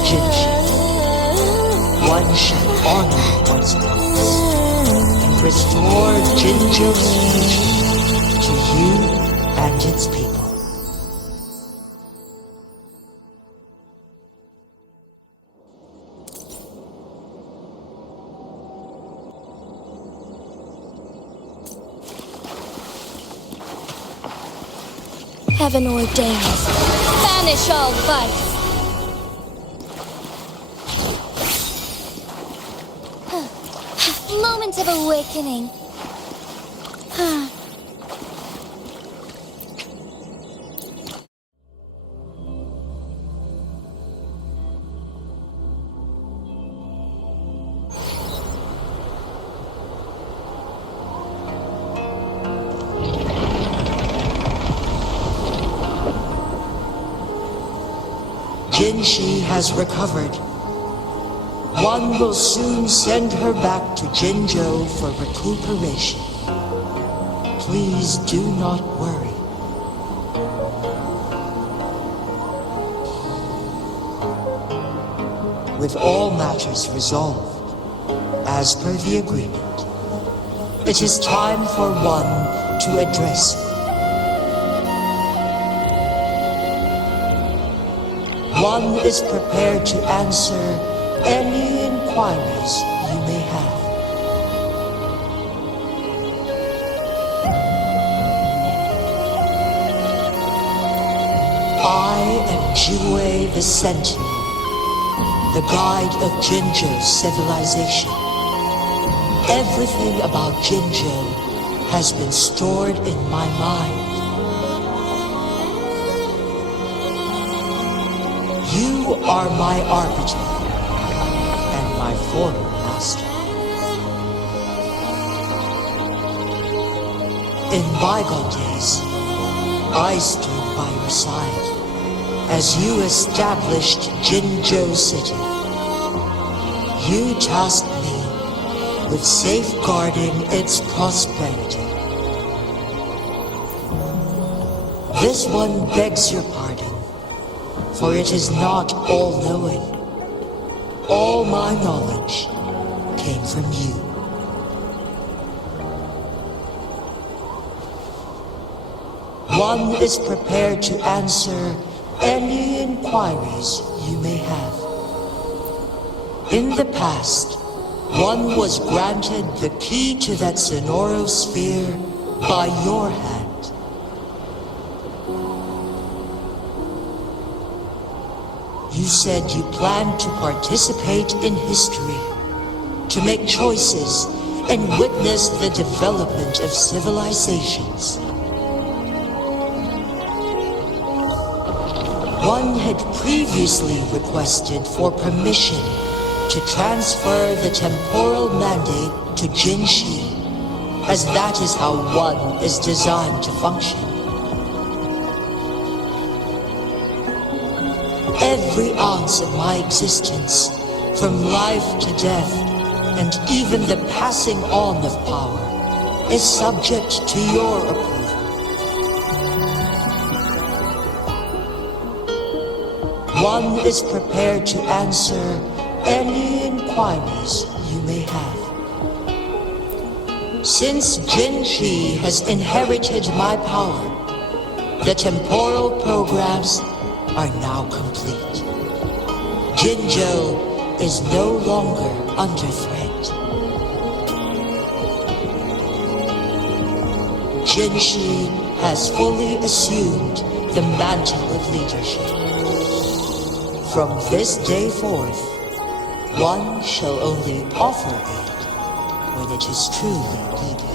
Jinzhou, one shall honor one's promise and restore Jinzhou's future to you and its people. Heaven ordains. Banish all vice. Moment of awakening. Jinzhou has recovered. One will soon send her back to Jinzhou for recuperation. Please do not worry. With all matters resolved, as per the agreement, it is time for one to address you. One is prepared to answer any inquiries you may have. I am Jinzhou the Sentinel, the guide of Jinzhou's civilization. Everything about Jinzhou has been stored in my mind. You are my arbiter and my former master. In bygone days, I stood by your side as you established Jinzhou City. You tasked me with safeguarding its prosperity. This one begs your pardon, for it is not all-knowing. All my knowledge came from you. One is prepared to answer any inquiries you may have. In the past, one was granted the key to that Sonoro sphere by your hand. You said you planned to participate in history, to make choices and witness the development of civilizations. One had previously requested for permission to transfer the temporal mandate to Jinzhou, as that is how one is designed to function. Every ounce of my existence, from life to death, and even the passing on of power, is subject to your approval. One is prepared to answer any inquiries you may have. Since Jinzhou has inherited my power, the temporal programs are now complete. Jinzhou is no longer under threat. Jinzhou has fully assumed the mantle of leadership. From this day forth, one shall only offer aid when it is truly needed.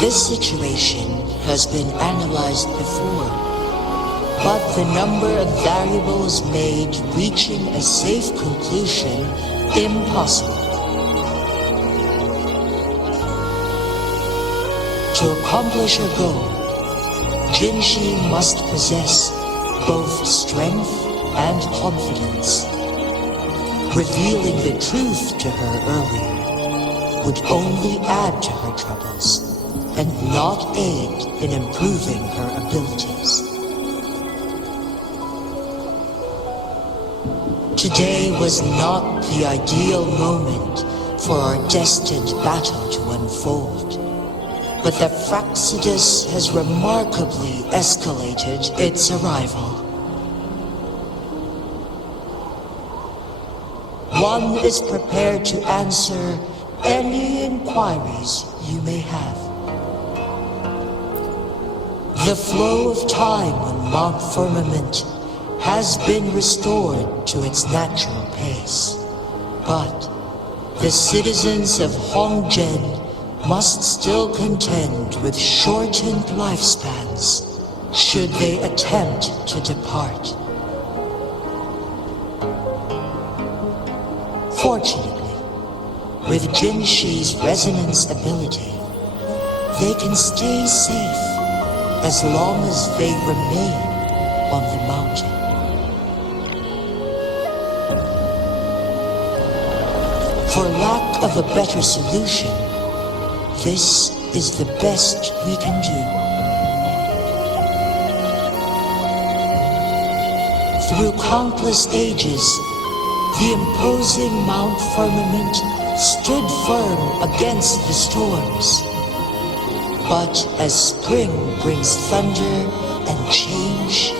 This situation has been analyzed before, but the number of variables made reaching a safe conclusion impossible. To accomplish her goal, Jinzhou must possess both strength and confidence. Revealing the truth to her earlier would only add to her troubles and not aid in improving her abilities. Today was not the ideal moment for our destined battle to unfold, but the Fractsidus has remarkably escalated its arrival. One is prepared to answer any inquiries you may have. The flow of time on Mount Firmament has been restored to its natural pace, but the citizens of Hongzhen must still contend with shortened lifespans should they attempt to depart. Fortunately, with Jinxi's resonance ability, they can stay safe as long as they remain on the mountain. For lack of a better solution, this is the best we can do. Through countless ages, the imposing Mount Firmament stood firm against the storms. But as spring brings thunder and change,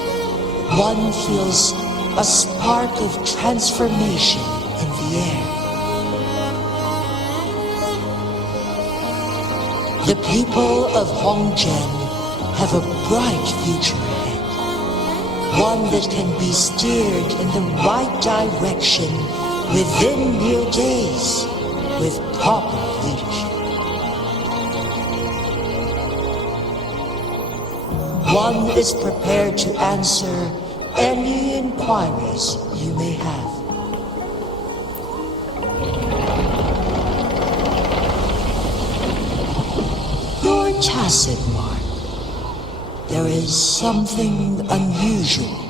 one feels a spark of transformation in the air. The people of Hongzhen have a bright future ahead, one that can be steered in the right direction within mere days with proper leadership. One is prepared to answer any inquiries you may have. Your tacit mark. There is something unusual.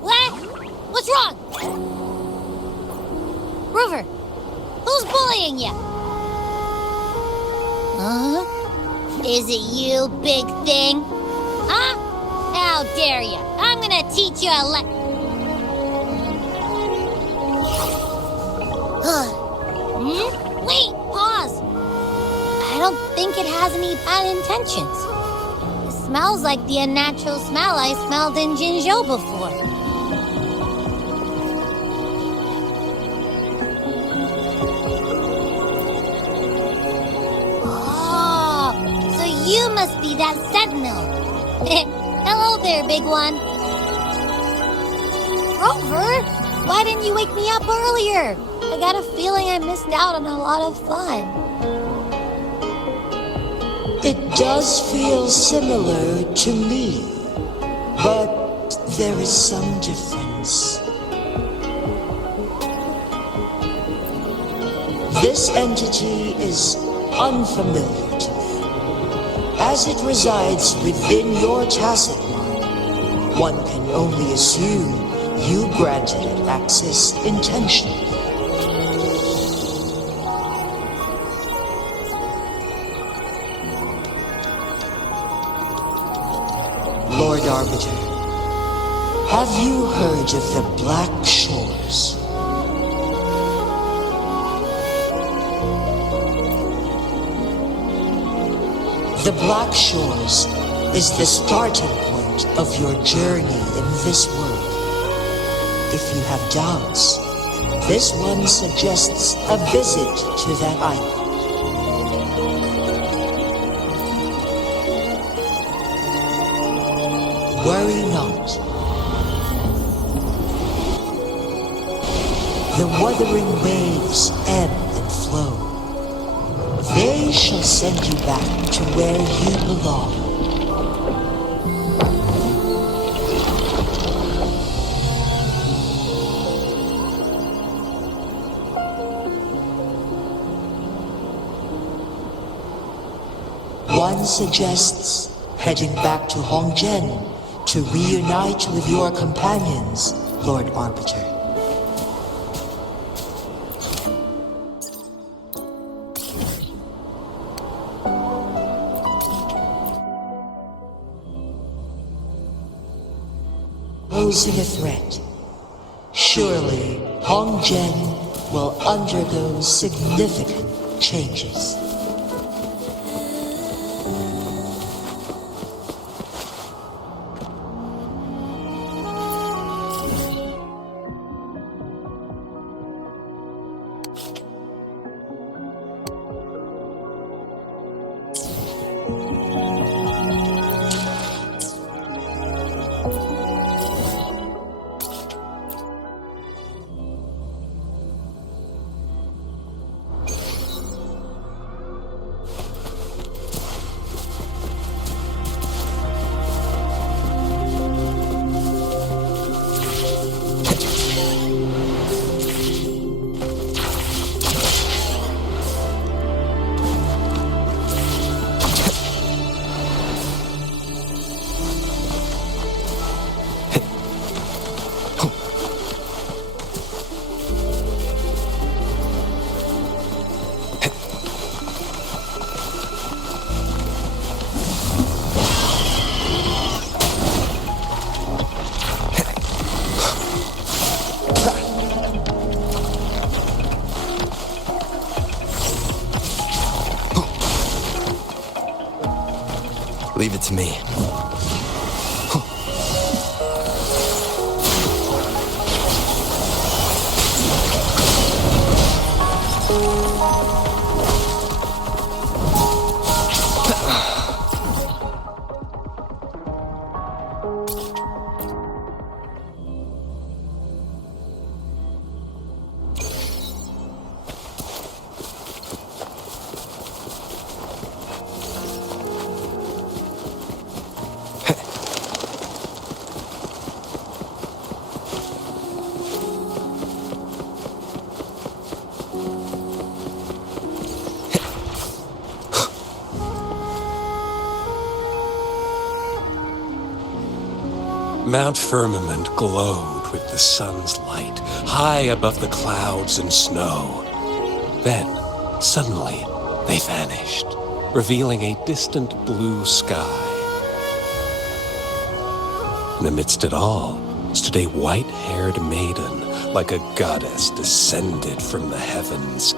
What? What's wrong? Rover, who's bullying you? Huh? Is it you, big thing? Huh? How dare you? I'm gonna teach you a Wait, pause. I don't think it has any bad intentions. It smells like the unnatural smell I smelled in Jinzhou before. Oh, so you must be that sentinel. Hello there, big one. Rover, why didn't you wake me up earlier? I got a feeling I missed out on a lot of fun. It does feel similar to me, but there is some difference. This entity is unfamiliar to me, as it resides within your tacit mind. One can only assume you granted it access intentionally. Lord Arbiter, have you heard of the Black Shores? The Black Shores is the starting point of your journey in this world. If you have doubts, this one suggests a visit to that island. Worry not. The Wuthering Waves ebb and flow. They shall send you back to where you belong. One suggests heading back to Hongzhen to reunite with your companions, Lord Arbiter. Posing a threat. Surely, Hongzhen will undergo significant changes. Leave it to me. Mount Firmament glowed with the sun's light, high above the clouds and snow. Then, suddenly, they vanished, revealing a distant blue sky. And amidst it all stood a white-haired maiden, like a goddess descended from the heavens.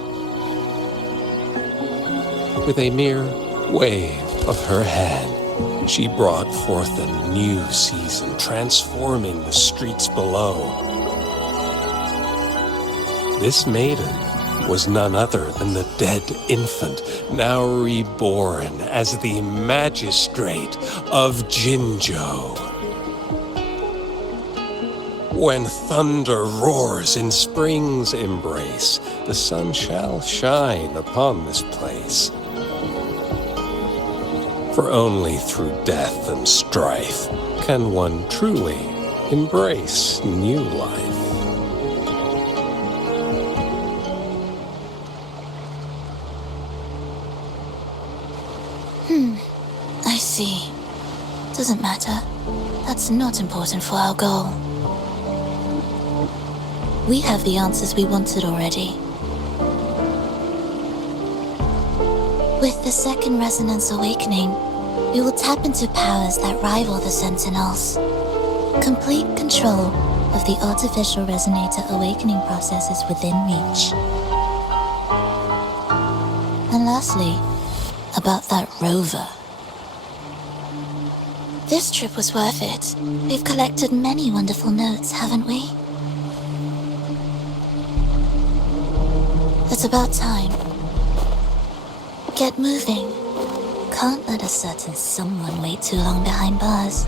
With a mere wave of her hand, she brought forth a new season, transforming the streets below. This maiden was none other than the dead infant, now reborn as the magistrate of Jinzhou. When thunder roars in spring's embrace, the sun shall shine upon this place. For only through death and strife can one truly embrace new life. I see. Doesn't matter. That's not important for our goal. We have the answers we wanted already. With the second resonance awakening, we will tap into powers that rival the Sentinels. Complete control of the artificial resonator awakening process is within reach. And lastly, about that rover. This trip was worth it. We've collected many wonderful notes, haven't we? It's about time. Get moving. Can't let a certain someone wait too long behind bars.